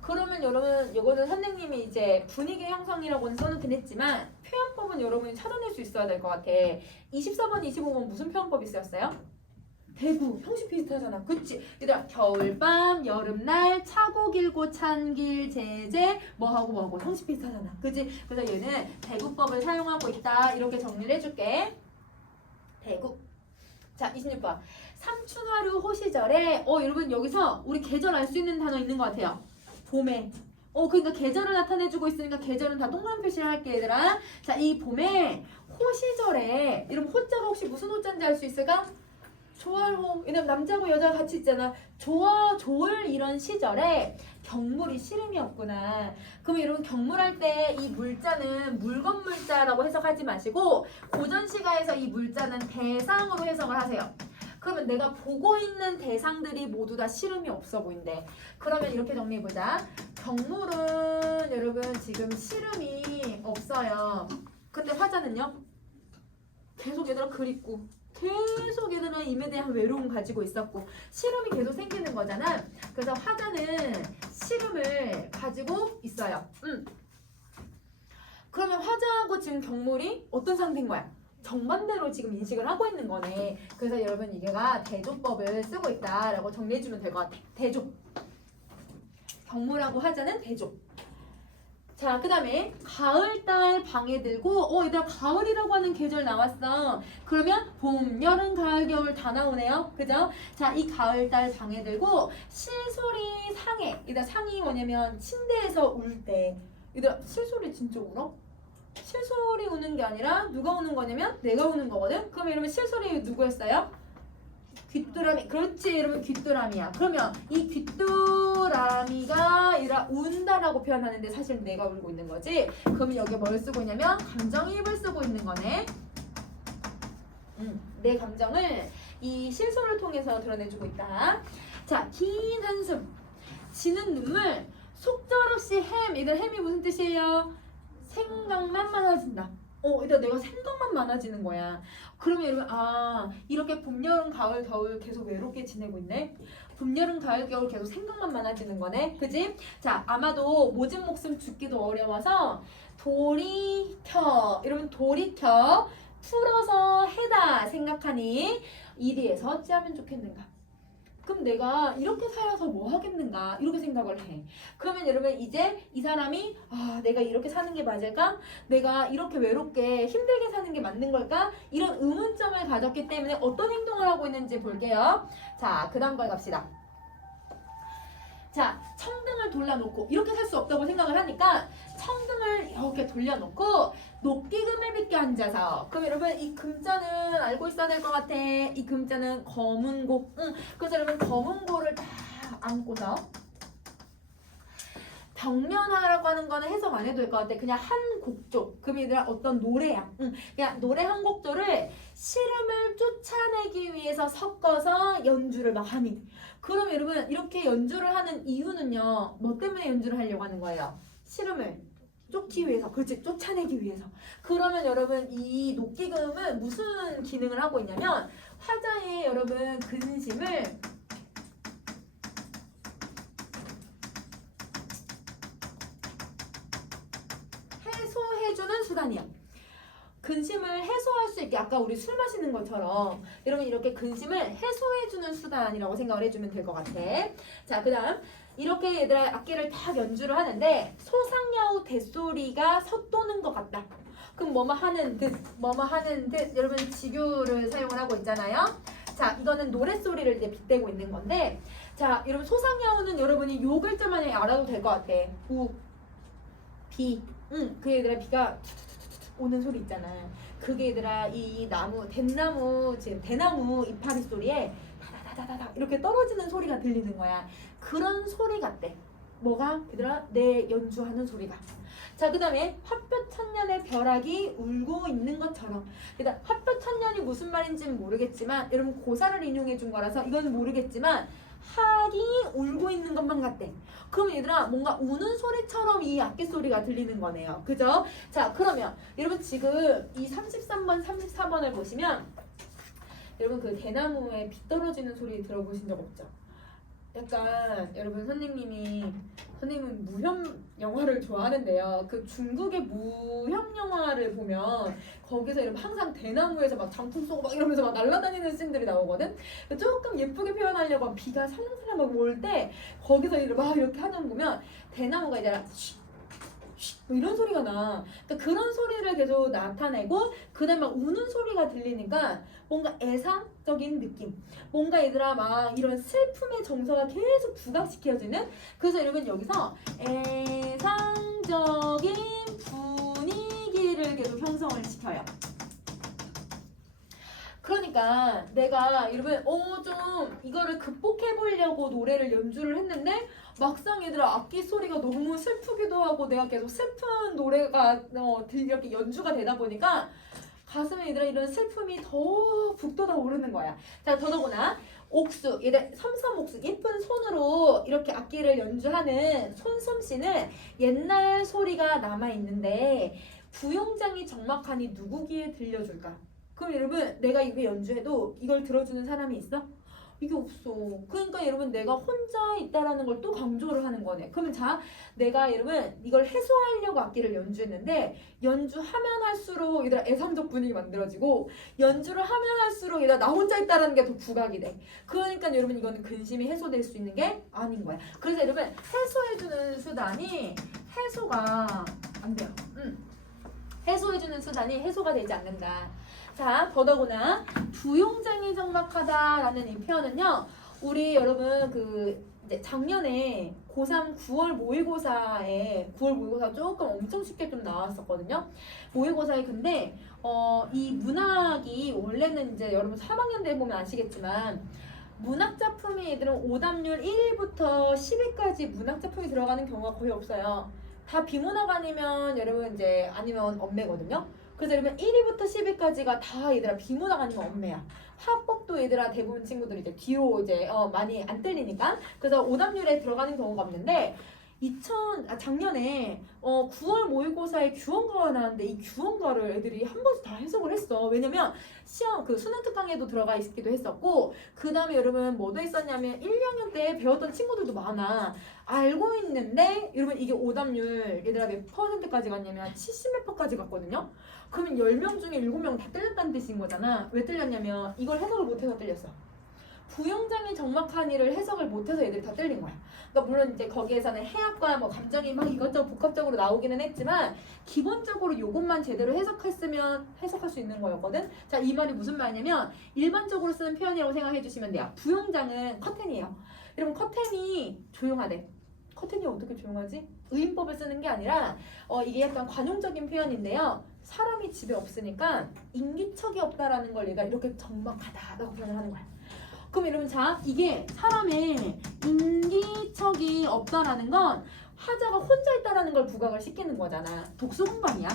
그러면 여러분 이거는 선생님이 이제 분위기 형성이라고는 써놓긴 했지만 표현법은 여러분이 찾아낼 수 있어야 될 것 같아. 24번, 25번 무슨 표현법이 쓰였어요? 대구 형식 비슷하잖아. 그치? 얘들아 겨울밤 여름날 차고 길고 찬길 제제 뭐하고 뭐하고 형식 비슷하잖아. 그치? 그래서 얘는 대구법을 사용하고 있다. 이렇게 정리를 해줄게. 대구. 자 26번 삼춘하루 호시절에 여러분 여기서 우리 계절 알 수 있는 단어 있는 것 같아요. 봄에 그러니까 계절을 나타내주고 있으니까 계절은 다 동그란 표시를 할게 얘들아. 자 이 봄에 호시절에 여러분 호자가 혹시 무슨 호자인지 알 수 있을까? 조알호. 왜냐면 남자고 여자가 같이 있잖아. 조을 이런 시절에 경물이 씨름이었구나. 그럼 여러분 경물할 때 이 물자는 물건 물자라고 해석하지 마시고 고전 시가에서 이 물자는 대상으로 해석을 하세요. 그러면 내가 보고 있는 대상들이 모두 다 씨름이 없어 보인대. 그러면 이렇게 정리해보자. 경물은 여러분 지금 씨름이 없어요. 근데 화자는요? 계속 얘들아 그립고 계속 얘들은 임에 대한 외로움 가지고 있었고 씨름이 계속 생기는 거잖아. 그래서 화자는 씨름을 가지고 있어요. 그러면 화자하고 지금 경물이 어떤 상태인 거야? 정반대로 지금 인식을 하고 있는 거네. 그래서 여러분 이게가 대조법을 쓰고 있다라고 정리해주면 될 것 같아. 대조. 경물하고 화자는 대조. 자, 그 다음에 가을달 방에 들고 얘들아 가을이라고 하는 계절 나왔어. 그러면 봄, 여름, 가을, 겨울 다 나오네요. 그죠? 자, 이 가을달 방에 들고 실소리 상해. 얘들아 상이 뭐냐면 침대에서 울 때. 얘들아 실소리 진짜 울어? 실소리 우는 게 아니라 누가 우는 거냐면 내가 우는 거거든? 그럼 여러분 실소리 누구였어요? 귀뚜라미. 그렇지 여러분 귀뚜라미야. 그러면 이 귀뚜라미가 운다라고 표현하는데 사실 내가 울고 있는 거지. 그러면 여기에 뭘 쓰고 있냐면 감정이입을 쓰고 있는 거네. 내 감정을 이 실소를 통해서 드러내주고 있다. 자, 긴 한숨 지는 눈물 속절없이 얘들 햄이 무슨 뜻이에요? 생각만 많아진다. 일단 내가 생각만 많아지는 거야. 그러면 여러분 이렇게 봄, 여름, 가을, 겨울 계속 외롭게 지내고 있네. 봄, 여름, 가을, 겨울 계속 생각만 많아지는 거네. 그지? 자 아마도 모진 목숨 죽기도 어려워서 돌이켜 여러분 돌이켜 풀어서 해다 생각하니 이리에서 어찌하면 좋겠는가. 그럼 내가 이렇게 살아서 뭐 하겠는가 이렇게 생각을 해. 그러면 여러분 이제 이 사람이 내가 이렇게 사는 게 맞을까? 내가 이렇게 외롭게 힘들게 사는 게 맞는 걸까? 이런 의문점을 가졌기 때문에 어떤 행동을 하고 있는지 볼게요. 자, 그 다음 걸 갑시다. 자, 청등을 돌려놓고 이렇게 살 수 없다고 생각을 하니까 청등을 이렇게 돌려놓고 녹기금을 빗게 앉아서. 그럼 여러분 이 금자는 알고 있어야 될 것 같아. 이 금자는 검은고. 그래서 여러분 검은고를 다 안고서 벽면화라고 하는 거는 해석 안 해도 될 것 같아. 그냥 한 곡조. 그럼 얘들아 어떤 노래야. 그냥 노래 한 곡조를 시름을 쫓아내기 위해서 섞어서 연주를 막 하니. 그럼 여러분 이렇게 연주를 하는 이유는요. 뭐 때문에 연주를 하려고 하는 거예요? 시름을 쫓기 위해서. 그렇지, 쫓아내기 위해서. 그러면 여러분 이 녹기금은 무슨 기능을 하고 있냐면 화자의 여러분 근심을 해소해주는 수단이야. 근심을 해소할 수 있게 아까 우리 술 마시는 것처럼 여러분 이렇게 근심을 해소해주는 수단이라고 생각을 해주면 될 것 같아. 자, 그 다음 이렇게 얘들아 악기를 딱 연주를 하는데 소상야후 대소리가 섰도는 것 같다. 그럼 뭐뭐 하는 듯 여러분 지규를 사용을 하고 있잖아요. 자, 이거는 노랫소리를 이제 빗대고 있는 건데 자, 여러분 소상야후는 여러분이 요 글자만 알아도 될 것 같아. 우, 비. 그 얘들아 비가 오는 소리 있잖아. 그게 얘들아 이 나무 덴나무 지금 대나무 이파리 소리에 다다다다다 이렇게 떨어지는 소리가 들리는 거야. 그런 소리 같대. 뭐가? 얘들아 내 연주하는 소리가. 자, 그 다음에 화볕천년의 벼락이 울고 있는 것처럼. 일단 화볕천년이 무슨 말인지는 모르겠지만 여러분 고사를 인용해 준 거라서 이건 모르겠지만 학이 울고 있는 것만 같대. 그럼 얘들아 뭔가 우는 소리처럼 이 악기 소리가 들리는 거네요. 그죠? 자, 그러면 여러분 지금 이 33번, 34번을 보시면 여러분 그 대나무에 비 떨어지는 소리 들어보신 적 없죠? 약간 여러분 선생님은 무협 영화를 좋아하는데요. 그 중국의 무협 영화를 보면 거기서 여러분 항상 대나무에서 막 장풍 쏘고 막 이러면서 막 날아다니는 씬들이 나오거든. 조금 예쁘게 표현하려고 비가 살랑살랑 막 올 때 거기서 막 이렇게 하는 거 보면 대나무가 이제 뭐 이런 소리가 나. 그러니까 그런 소리를 계속 나타내고 그다음에 막 우는 소리가 들리니까 뭔가 애상적인 느낌. 뭔가 얘들아 막 이런 슬픔의 정서가 계속 부각시켜지는. 그래서 여러분 여기서 애상적인 분위기를 계속 형성을 시켜요. 그러니까 내가 여러분 좀 이거를 극복해 보려고 노래를 연주를 했는데 막상 얘들아 악기 소리가 너무 슬프기도 하고 내가 계속 슬픈 노래가 이렇게 연주가 되다 보니까 가슴에 얘들아 이런 슬픔이 더 북돋아 오르는 거야. 자, 더더구나 옥수, 얘들 섬섬옥수 예쁜 손으로 이렇게 악기를 연주하는 손솜씨는 옛날 소리가 남아 있는데 부용장이 적막하니 누구 귀에 들려줄까? 그럼 여러분 내가 이거 연주해도 이걸 들어주는 사람이 있어? 이게 없어. 그러니까 여러분 내가 혼자 있다라는 걸 또 강조를 하는 거네. 그러면 자, 내가 여러분 이걸 해소하려고 악기를 연주했는데 연주하면 할수록 얘들아 애상적 분위기 만들어지고 연주를 하면 할수록 얘들아 나 혼자 있다라는 게 더 부각이 돼. 그러니까 여러분 이거는 근심이 해소될 수 있는 게 아닌 거야. 그래서 여러분 해소해주는 수단이 해소가 안 돼요. 해소해주는 수단이 해소가 되지 않는다. 자, 더더구나 부용장이 적막하다라는 이 표현은요. 우리 여러분 이제 작년에 고3 9월 모의고사에 9월 모의고사 조금 엄청 쉽게 좀 나왔었거든요. 모의고사에 근데 이 문학이 원래는 이제 여러분 3학년 때 보면 아시겠지만 문학 작품이 얘들은 오답률 1위부터 10위까지 문학 작품이 들어가는 경우가 거의 없어요. 다 비문학 아니면 여러분 이제 아니면 엄매거든요. 그래서 여러분 1위부터 10위까지가 다 얘들아 비문학 아니면 엄매야. 화법도 얘들아 대부분 친구들이 이제 뒤로 이제 많이 안 들리니까. 그래서 오답률에 들어가는 경우가 없는데 작년에 9월 모의고사에 규원가가 나왔는데 이 규원가를 애들이 한 번씩 다 해석을 했어. 왜냐면 시험 수능 특강에도 들어가 있기도 했었고 그 다음에 여러분 뭐도 있었냐면 1, 2학년 때 배웠던 친구들도 많아. 알고 있는데 여러분 이게 오답률 얘들아 몇 퍼센트까지 갔냐면 70몇 퍼까지 갔거든요. 그러면 10명 중에 7명 다 틀렸다는 뜻인 거잖아. 왜 틀렸냐면 이걸 해석을 못해서 틀렸어. 부용장이 적막한 이를 해석을 못해서 애들이 다 틀린 거야. 그러니까 물론 이제 거기에서는 해학과 뭐 감정이 막 이것저것 복합적으로 나오기는 했지만 기본적으로 요것만 제대로 해석했으면 해석할 수 있는 거였거든. 자, 이 말이 무슨 말이냐면 일반적으로 쓰는 표현이라고 생각해 주시면 돼요. 부용장은 커튼이에요. 여러분 커튼이 조용하대. 커튼이 어떻게 조용하지? 의인법을 쓰는 게 아니라 이게 약간 관용적인 표현인데요. 사람이 집에 없으니까 인기척이 없다라는 걸 얘가 이렇게 적막하다라고 표현을 하는 거야. 그럼 여러분 자, 이게 사람의 인기척이 없다라는 건 화자가 혼자 있다라는 걸 부각을 시키는 거잖아. 독서공방이야.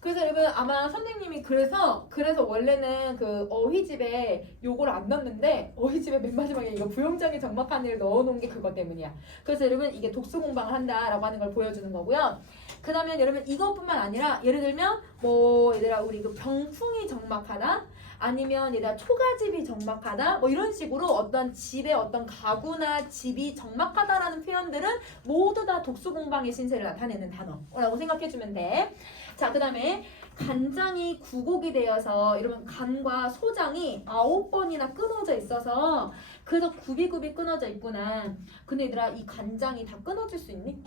그래서 여러분 아마 선생님이 그래서 원래는 그 어휘집에 요거를 안 넣었는데 어휘집에 맨 마지막에 이거 부용장이 적막한 일을 넣어놓은 게 그것 때문이야. 그래서 여러분 이게 독서공방을 한다라고 하는 걸 보여주는 거고요. 그 다음에 여러분 이것뿐만 아니라 예를 들면 뭐 얘들아 우리 병풍이 적막하다 아니면 얘들아 초가집이 적막하다 뭐 이런 식으로 어떤 집의 어떤 가구나 집이 적막하다라는 표현들은 모두 다 독서공방의 신세를 나타내는 단어라고 생각해주면 돼. 자, 그 다음에 간장이 구곡이 되어서 여러분 간과 소장이 9번이나 끊어져 있어서 그래서 굽이굽이 끊어져 있구나. 근데 얘들아 이 간장이 다 끊어질 수 있니?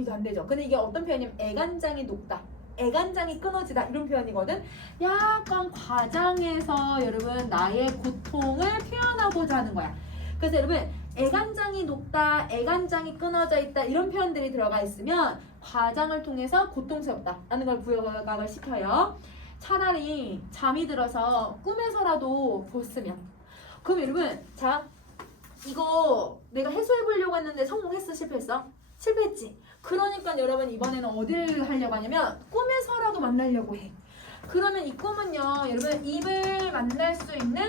이거 안 되죠. 근데 이게 어떤 표현이냐면 애간장이 녹다. 애간장이 끊어지다 이런 표현이거든. 약간 과장해서 여러분 나의 고통을 표현하고자 하는 거야. 그래서 여러분 애간장이 녹다, 애간장이 끊어져 있다 이런 표현들이 들어가 있으면 과장을 통해서 고통스럽다라는 걸 부각을 시켜요. 차라리 잠이 들어서 꿈에서라도 봤으면. 그럼 여러분 자 이거 내가 해소해 보려고 했는데 성공했어 실패했어? 실패했지. 그러니까 여러분 이번에는 어디를 하려고 하냐면 꿈에서라도 만나려고 해. 그러면 이 꿈은요 여러분 입을 만날 수 있는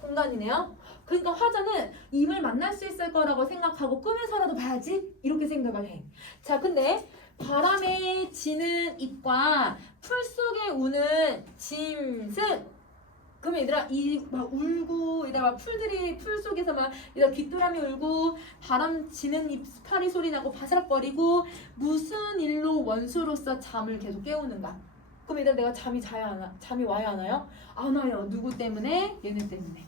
공간이네요. 그러니까 화자는 입을 만날 수 있을 거라고 생각하고 꿈에서라도 봐야지 이렇게 생각을 해. 자, 근데 바람에 지는 잎과 풀 속에 우는 짐승 그러면 얘들아 이 막 울고 얘들아 막 풀 속에서 막 얘들아 귀뚜라미 울고 바람 지는 이파리 소리 나고 바스락거리고 무슨 일로 원수로서 잠을 계속 깨우는가? 그럼 얘들아 내가 잠이 와야 하나요? 안 와요. 누구 때문에? 얘네 때문에.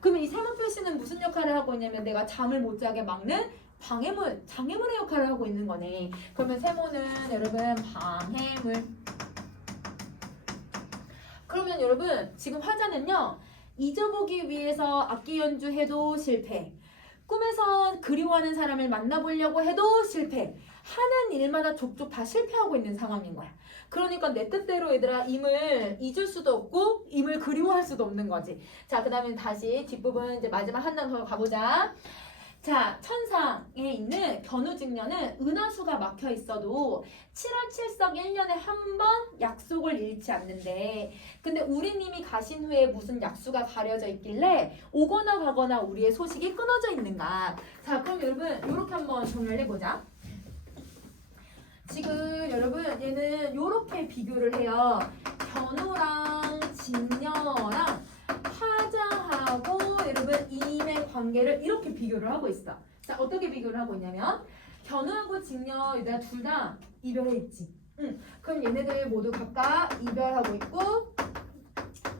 그러면 이 세모 표시는 무슨 역할을 하고 있냐면 내가 잠을 못 자게 막는 장애물의 역할을 하고 있는 거네. 그러면 세모는 여러분 방해물. 그러면 여러분 지금 화자는요 잊어보기 위해서 악기 연주해도 실패, 꿈에서 그리워하는 사람을 만나보려고 해도 실패, 하는 일마다 족족 다 실패하고 있는 상황인 거야. 그러니까 내 뜻대로 얘들아 임을 잊을 수도 없고 임을 그리워할 수도 없는 거지. 자, 그 다음에 다시 뒷부분 이제 마지막 한 단 더 가보자. 자, 천상에 있는 견우직녀는 은하수가 막혀 있어도 7월 7석 1년에 한 번 약속을 잃지 않는데, 근데 우리님이 가신 후에 무슨 약수가 가려져 있길래 오거나 가거나 우리의 소식이 끊어져 있는가? 자, 그럼 여러분 이렇게 한번 정리를 해보자. 지금 여러분 얘는 이렇게 비교를 해요. 견우랑 직녀랑 화자하고 여러분 임의 관계를 이렇게 비교를 하고 있어. 자, 어떻게 비교를 하고 있냐면 견우하고 직녀 얘들아 둘 다 이별해 있지. 그럼 얘네들 모두 각각 이별하고 있고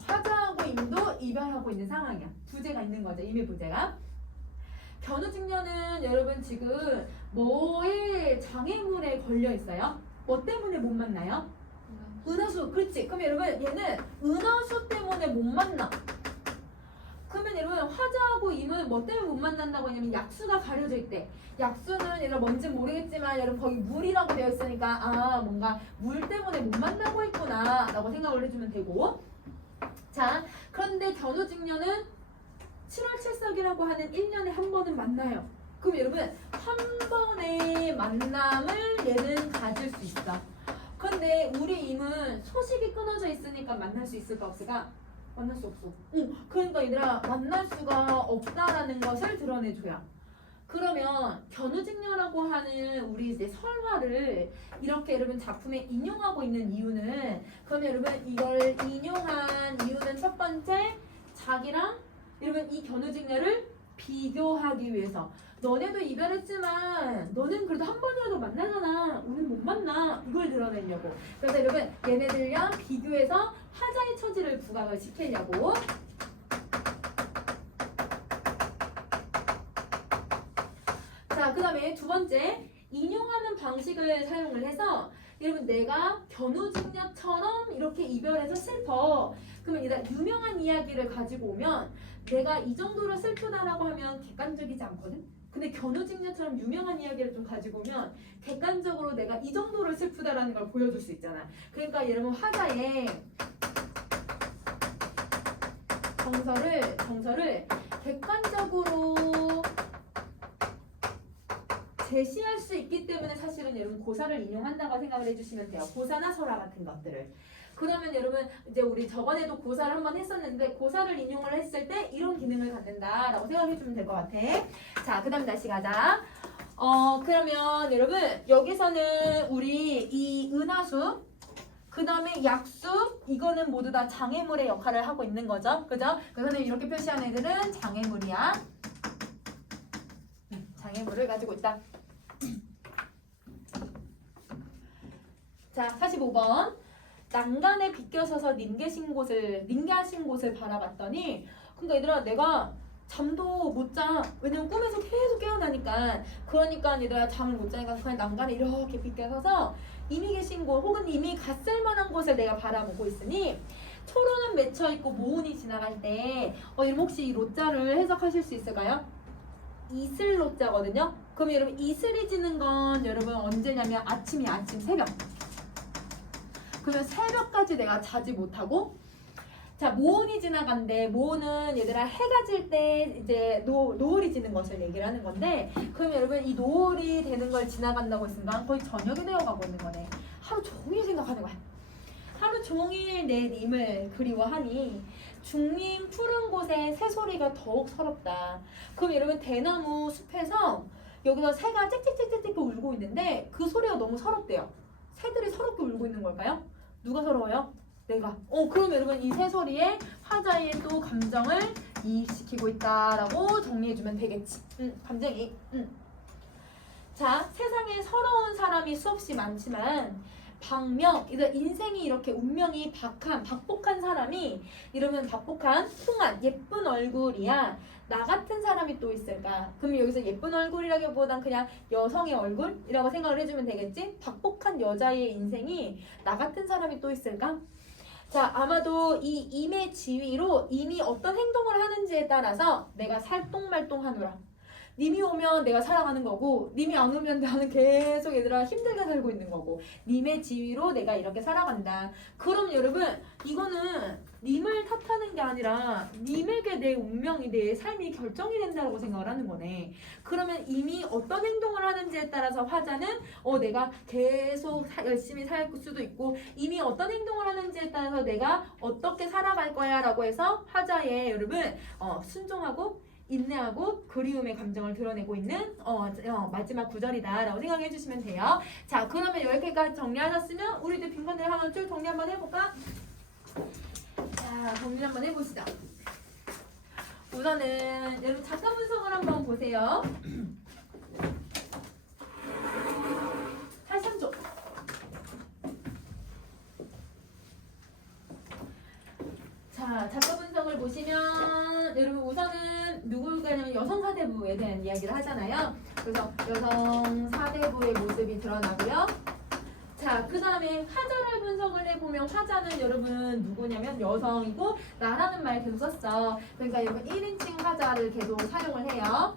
화자하고 임도 이별하고 있는 상황이야. 부재가 있는 거죠. 임의 부재가. 견우직녀는 여러분 지금 뭐의 장애물에 걸려 있어요? 뭐 때문에 못 만나요? 은하수. 그렇지. 그럼 여러분 얘는 은하수 때문에 못 만나. 그러면 여러분 화자하고 임은 뭐 때문에 못 만난다고 하냐면 약수가 가려져 있대. 약수는 얘가 뭔진 모르겠지만 여러분 거기 물이라고 되어 있으니까 아 뭔가 물 때문에 못 만나고 있구나 라고 생각을 해주면 되고. 자, 그런데 견우직녀는 7월 7석이라고 하는 1년에 한 번은 만나요. 그럼 여러분 한 번의 만남을 얘는 가질 수 있어. 근데 우리 임은 소식이 끊어져 있으니까 만날 수 있을까 없을까? 만날 수 없어. 그러니까 얘들아 만날 수가 없다라는 것을 드러내줘야. 그러면 견우직녀라고 하는 우리 이제 설화를 이렇게 여러분 작품에 인용하고 있는 이유는, 그러면 여러분 이걸 인용한 이유는 첫 번째 자기랑 여러분 이 견우직녀를 비교하기 위해서. 너네도 이별했지만 너는 그래도 한 번이라도 만나잖아. 우린 못 만나. 이걸 드러내려고. 그래서 여러분 얘네들이랑 비교해서 화자의 처지를 부각을 시키려고. 자, 그 다음에 두 번째 인용하는 방식을 사용을 해서 여러분 내가 견우직녀처럼 이렇게 이별해서 슬퍼. 그러면 얘가 유명한 이야기를 가지고 오면 내가 이 정도로 슬프다라고 하면 객관적이지 않거든? 근데 견우직녀처럼 유명한 이야기를 좀 가지고 오면 객관적으로 내가 이 정도로 슬프다라는 걸 보여줄 수 있잖아. 그러니까 여러분 화자의 정서를 객관적으로 제시할 수 있기 때문에 사실은 여러분 고사를 인용한다고 생각을 해주시면 돼요. 고사나 설화 같은 것들을. 그러면 여러분 이제 우리 저번에도 고사를 한번 했었는데 고사를 인용을 했을 때 이런 기능을 갖는다라고 생각해주면 될 것 같아. 자, 그 다음 다시 가자. 그러면 여러분 여기서는 우리 이 은하수 그 다음에 약수 이거는 모두 다 장애물의 역할을 하고 있는 거죠. 그죠? 그래서 이렇게 표시한 애들은 장애물이야. 장애물을 가지고 있다. 자, 45번. 난간에 비껴서서 닝개하신 곳을 바라봤더니, 그러니까 얘들아 내가 잠도 못 자. 왜냐면 꿈에서 계속 깨어나니까. 그러니까 얘들아 잠을 못 자니까 그냥 난간에 이렇게 비껴서서 이미 계신 곳 혹은 이미 갔을 만한 곳을 내가 바라보고 있으니 초로는 맺혀있고 모운이 지나갈 때 여러분 혹시 이 로자를 해석하실 수 있을까요? 이슬 로자거든요. 그럼 여러분 이슬이 지는 건 여러분 언제냐면 아침이야. 아침 새벽. 그러면 새벽까지 내가 자지 못하고, 자 모운이 지나간대. 모운은 얘들아 해가 질 때 이제 노을이 지는 것을 얘기를 하는 건데, 그럼 여러분 이 노을이 되는 걸 지나간다고 했으니까 거의 저녁이 되어가고 있는 거네. 하루 종일 생각하는 거야. 하루 종일 내 님을 그리워하니 중림 푸른 곳에 새소리가 더욱 서럽다. 그럼 여러분 대나무 숲에서 여기서 새가 짹짹짹짹 울고 있는데 그 소리가 너무 서럽대요. 새들이 서럽게 울고 있는 걸까요? 누가 서러워요? 내가. 그럼 여러분 이 새소리에 화자의 또 감정을 이입시키고 있다라고 정리해주면 되겠지. 감정이. 자, 세상에 서러운 사람이 수없이 많지만 박명, 인생이 이렇게 운명이 박복한 사람이 이러면 박복한 홍한 예쁜 얼굴이야. 나 같은 사람이 또 있을까? 그럼 여기서 예쁜 얼굴이라기보단 그냥 여성의 얼굴이라고 생각을 해주면 되겠지? 박복한 여자의 인생이 나 같은 사람이 또 있을까? 자, 아마도 이 임의 지위로 임이 어떤 행동을 하는지에 따라서 내가 살똥말똥하노라. 님이 오면 내가 살아가는 거고 님이 안 오면 나는 계속 얘들아 힘들게 살고 있는 거고 님의 지위로 내가 이렇게 살아간다. 그럼 여러분 이거는 님을 탓하는 게 아니라 님에게 내 운명이 내 삶이 결정이 된다고 생각을 하는 거네. 그러면 이미 어떤 행동을 하는지에 따라서 화자는 내가 계속 열심히 살 수도 있고 이미 어떤 행동을 하는지에 따라서 내가 어떻게 살아갈 거야 라고 해서 화자의 여러분 순종하고 인내하고 그리움의 감정을 드러내고 있는 마지막 구절이다 라고 생각해 주시면 돼요. 자, 그러면 여기까지 정리하셨으면 우리들 빈칸들 한번 쭉 정리 한번 해볼까? 자, 정리 한번 해보시죠. 우선은 여러분 작가 분석을 한번 보세요. 83쪽. 자, 작가 분석을 보시면 여러분 우선은 누굴까냐면 여성 사대부에 대한 이야기를 하잖아요. 그래서 여성 사대부의 모습이 드러나고요. 자, 그 다음에 화자를 분석을 해보면 화자는 여러분 누구냐면 여성이고 나라는 말 계속 썼어. 그러니까 여러분 1인칭 화자를 계속 사용을 해요.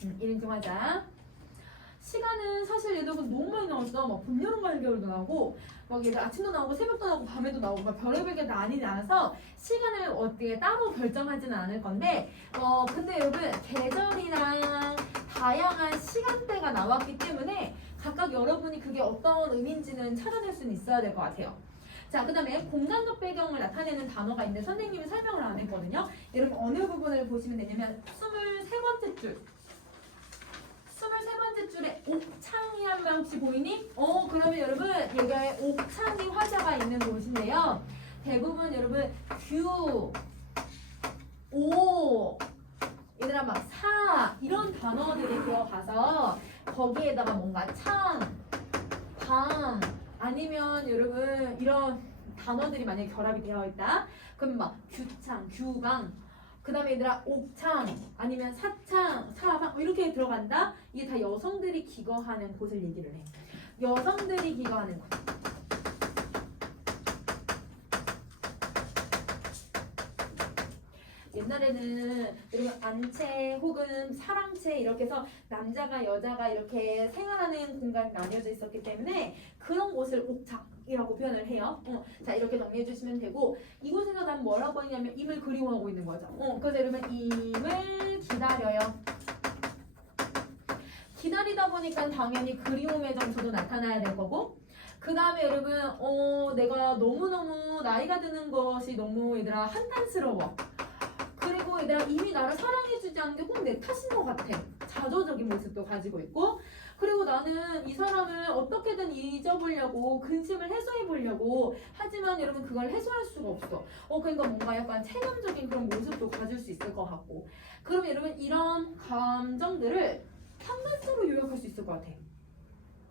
1인칭 화자. 시간은 사실 여러분 너무 많이 나왔어. 막 봄, 여름, 가을, 겨울도 나오고 막 얘들 아침도 나오고 새벽도 나오고 밤에도 나오고 막 별의별 게 많이 나와서 시간을 어떻게 따로 결정하지는 않을 건데 근데 여러분 계절이랑 다양한 시간대가 나왔기 때문에 각각 여러분이 그게 어떤 의미인지는 찾아낼 수는 있어야 될 것 같아요. 자, 그 다음에 공간적 배경을 나타내는 단어가 있는데 선생님이 설명을 안 했거든요. 여러분 어느 부분을 보시면 되냐면 23번째 줄. 23번째 줄에 옥창이란 말 혹시 보이니? 그러면 여러분 여기에 옥창이 화자가 있는 곳인데요. 대부분 여러분 규, 오, 얘들아 막 사 이런 단어들이 들어가서 거기에다가 뭔가 창, 방 아니면 여러분 이런 단어들이 만약에 결합이 되어 있다. 그럼 막 규창, 규방 그 다음에 얘들아 옥창 아니면 사창, 사방 이렇게 들어간다. 이게 다 여성들이 기거하는 곳을 얘기를 해. 여성들이 기거하는 곳. 옛날에는 여러분 안채 혹은 사랑채 이렇게 해서 남자가 여자가 이렇게 생활하는 공간이 나뉘어져 있었기 때문에 그런 곳을 옥창이라고 표현을 해요. 자, 이렇게 정리해 주시면 되고 이곳에서 난 뭐라고 했냐면 임을 그리워하고 있는 거죠. 그래서 여러분 임을 기다려요. 기다리다 보니까 당연히 그리움의 정서도 나타나야 될 거고 그 다음에 여러분 내가 너무너무 나이가 드는 것이 너무 얘들아 한탄스러워. 그리고 얘들아 이미 나를 사랑해주지 않는 게 꼭 내 탓인 것 같아. 자조적인 모습도 가지고 있고 그리고 나는 이 사람을 어떻게든 잊어보려고 근심을 해소해보려고 하지만 여러분 그걸 해소할 수가 없어. 그러니까 뭔가 약간 체념적인 그런 모습도 가질 수 있을 것 같고 그럼 여러분 이런 감정들을 한 글자로 요약할 수 있을 것 같아.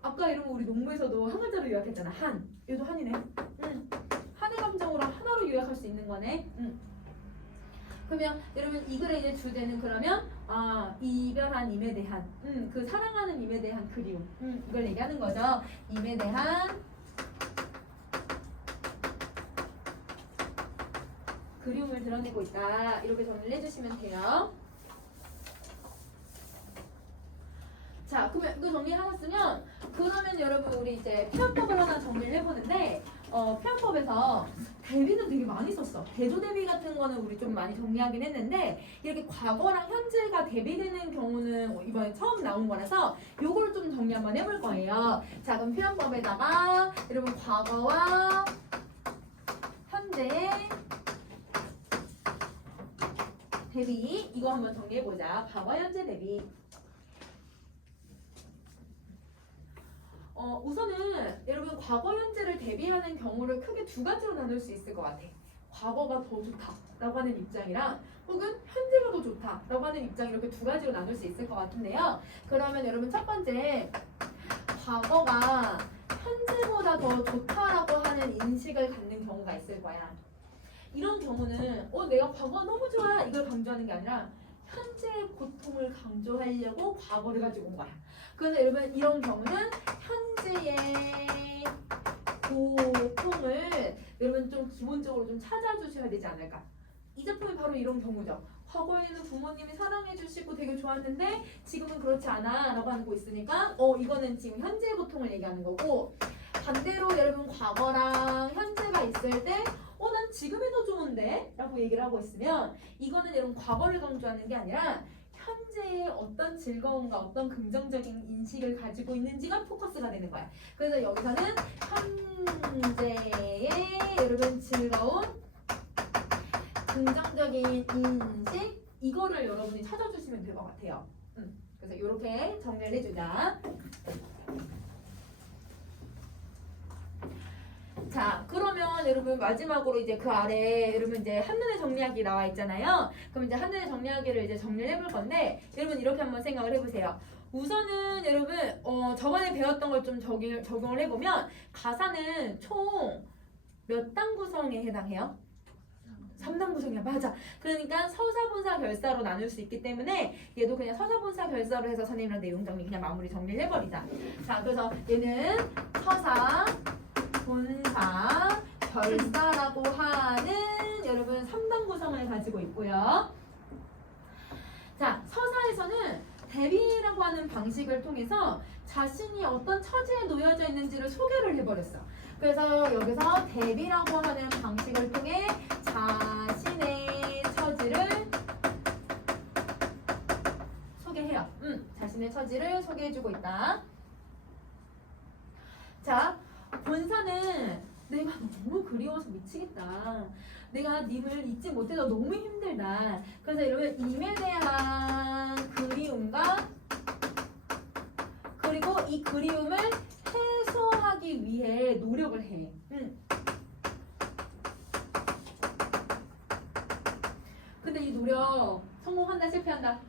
아까 여러분 우리 농구에서도 한 글자로 요약했잖아. 한. 얘도 한이네. 한의 감정으로 하나로 요약할 수 있는 거네. 그러면 여러분 이 글의 이제 주제는 그러면 이별한 임에 대한 그 사랑하는 임에 대한 그리움 이걸 얘기하는 거죠. 임에 대한 그리움을 드러내고 있다. 이렇게 정리를 해주시면 돼요. 자, 그러면 이거 정리하셨으면 그러면 여러분 우리 이제 표현법을 하나 정리를 해보는데 표현법에서 대비는 되게 많이 썼어. 대조 대비 같은 거는 우리 좀 많이 정리하긴 했는데 이렇게 과거랑 현재가 대비되는 경우는 이번에 처음 나온 거라서 요걸 좀 정리 한번 해볼 거예요. 자, 그럼 표현법에다가 여러분 과거와 현재의 대비 이거 한번 정리해보자. 과거 현재 대비. 우선은 여러분 과거 현재를 대비하는 경우를 크게 두 가지로 나눌 수 있을 것 같아. 과거가 더 좋다라고 하는 입장이랑 혹은 현재가 더 좋다라고 하는 입장 이렇게 두 가지로 나눌 수 있을 것 같은데요. 그러면 여러분 첫 번째 과거가 현재보다 더 좋다라고 하는 인식을 갖는 경우가 있을 거야. 이런 경우는 내가 과거가 너무 좋아 이걸 강조하는 게 아니라 현재의 고통을 강조하려고 과거를 가지고 온 거야. 그래서 여러분 이런 경우는 현재의 고통을 여러분 좀 기본적으로 좀 찾아주셔야 되지 않을까. 이 작품이 바로 이런 경우죠. 과거에는 부모님이 사랑해주시고 되게 좋았는데 지금은 그렇지 않아 라고 하고 있으니까 이거는 지금 현재의 고통을 얘기하는 거고, 반대로 여러분 과거랑 현재가 있을 때 난 지금이 더 좋은데 라고 얘기를 하고 있으면 이거는 여러분 과거를 강조하는 게 아니라 현재의 어떤 즐거움과 어떤 긍정적인 인식을 가지고 있는지가 포커스가 되는 거야. 그래서 여기서는 현재의 여러분 즐거움, 긍정적인 인식 이거를 여러분이 찾아주시면 될 것 같아요. 그래서 이렇게 정리를 해주자. 자, 그러면 여러분 마지막으로 이제 그 아래 여러분 이제 한눈에 정리하기 나와 있잖아요. 그럼 이제 한눈에 정리하기를 이제 정리를 해볼 건데 여러분 이렇게 한번 생각을 해보세요. 우선은 여러분 저번에 배웠던 걸 좀 적용을 해보면 가사는 총 몇 단 구성에 해당해요? 3단 구성이야. 맞아. 그러니까 서사본사 결사로 나눌 수 있기 때문에 얘도 그냥 서사본사 결사로 해서 선생님이랑 내용 정리 그냥 마무리 정리를 해버리자. 자, 그래서 얘는 서사 본사 결사라고 하는 여러분 3단 구성을 가지고 있고요. 자, 서사에서는 대비라고 하는 방식을 통해서 자신이 어떤 처지에 놓여져 있는지를 소개를 해버렸어. 그래서 여기서 대비라고 하는 방식을 통해 자신의 처지를 소개해요. 자신의 처지를 소개해주고 있다. 자, 본사는 내가 너무 그리워서 미치겠다. 내가 님을 잊지 못해서 너무 힘들다. 그래서 이러면 임에 대한 그리움과 그리고 이 그리움을 해소하기 위해 노력을 해. 근데 이 노력 성공한다 실패한다?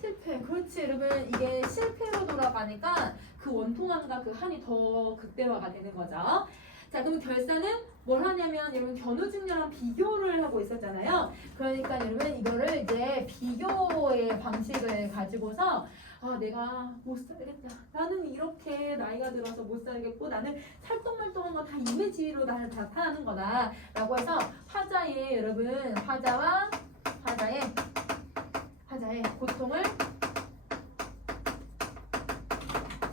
실패. 그렇지 여러분, 이게 실패로 돌아가니까 그 원통함과 그 한이 더 극대화가 되는 거죠. 자, 그럼 결사는 뭘 하냐면 여러분 견우직녀랑 비교를 하고 있었잖아요. 그러니까 여러분 이거를 이제 비교의 방식을 가지고서 내가 못 살겠다. 나는 이렇게 나이가 들어서 못 살겠고 나는 살똥말똥한 거 다 이미지로 나를 나타나는 거다 라고 해서 화자의 여러분 화자의 고통을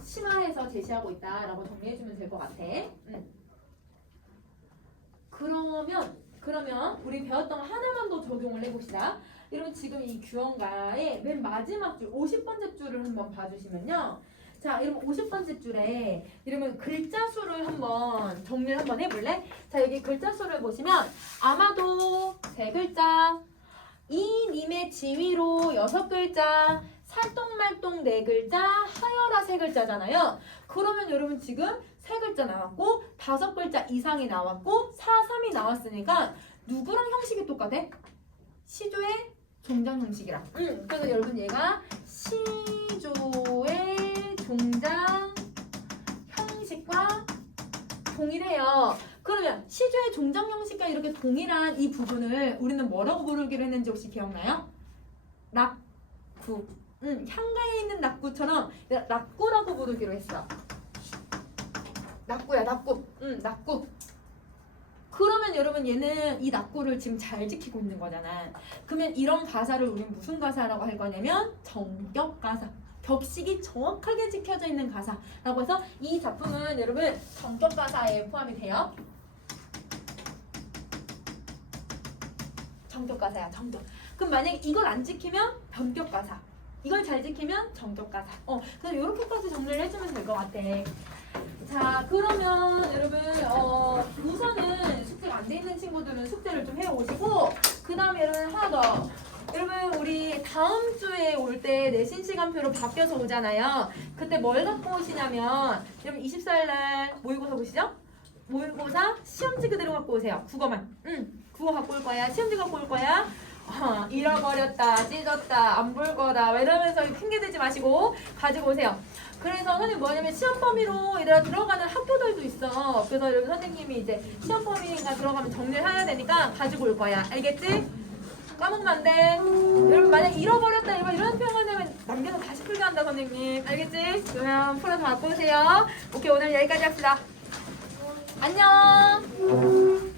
심화해서 제시하고 있다라고 정리해주면 될 것 같아. 그러면 우리 배웠던 거 하나만 더 적용을 해봅시다. 여러분 지금 이 규언가의 맨 마지막 줄 50번째 줄을 한번 봐주시면요. 자, 여러분 50번째 줄에 여러분 글자 수를 한번 정리를 한번 해볼래? 자, 여기 글자 수를 보시면 아마도 3글자, 이 님의 지위로 6글자, 살똥말똥 4글자, 하여라 3글자잖아요. 그러면 여러분 지금 3글자 나왔고 5글자 이상이 나왔고 4, 3이 나왔으니까 누구랑 형식이 똑같아? 시조의 종장 형식이랑. 그래서 여러분 얘가 시조의 종장 형식과 동일해요. 그러면 시조의 종장 형식과 이렇게 동일한 이 부분을 우리는 뭐라고 부르기로 했는지 혹시 기억나요? 낙구. 향가에 있는 낙구처럼 낙구라고 부르기로 했어. 낙구야, 낙구. 낙구. 그러면 여러분 얘는 이 낙구를 지금 잘 지키고 있는 거잖아. 그러면 이런 가사를 우리는 무슨 가사라고 할 거냐면 정격 가사. 격식이 정확하게 지켜져 있는 가사라고 해서 이 작품은 여러분 정격 가사에 포함이 돼요. 정격 가사야, 정격. 그럼 만약에 이걸 안 지키면 변격 가사. 이걸 잘 지키면 정격 가사. 그래서 이렇게까지 정리를 해주면 될 것 같아. 자, 그러면 여러분 우선은 숙제가 안 돼 있는 친구들은 숙제를 좀 해오시고 그 다음에 여러분 하나 더. 여러분 우리 다음 주에 올 때 내신 시간표로 바뀌어서 오잖아요. 그때 뭘 갖고 오시냐면 여러분 24일 날 모의고사 보시죠? 모의고사 시험지 그대로 갖고 오세요. 국어만. 국어 갖고 올 거야. 시험지 갖고 올 거야. 잃어버렸다, 찢었다, 안 볼 거다 뭐 이러면서 핑계대지 마시고 가지고 오세요. 그래서 선생님 뭐냐면 시험 범위로 얘들아 들어가는 학교들도 있어. 그래서 여기 선생님이 이제 시험 범위가 들어가면 정리를 해야 되니까 가지고 올 거야. 알겠지? 까먹으면 안 돼. 여러분 만약 잃어버렸다 이런 표현하면 남겨서 다시 풀게 한다 선생님. 알겠지? 그러면 풀어서 갖고 오세요. 오케이 오늘 여기까지 합시다. 안녕.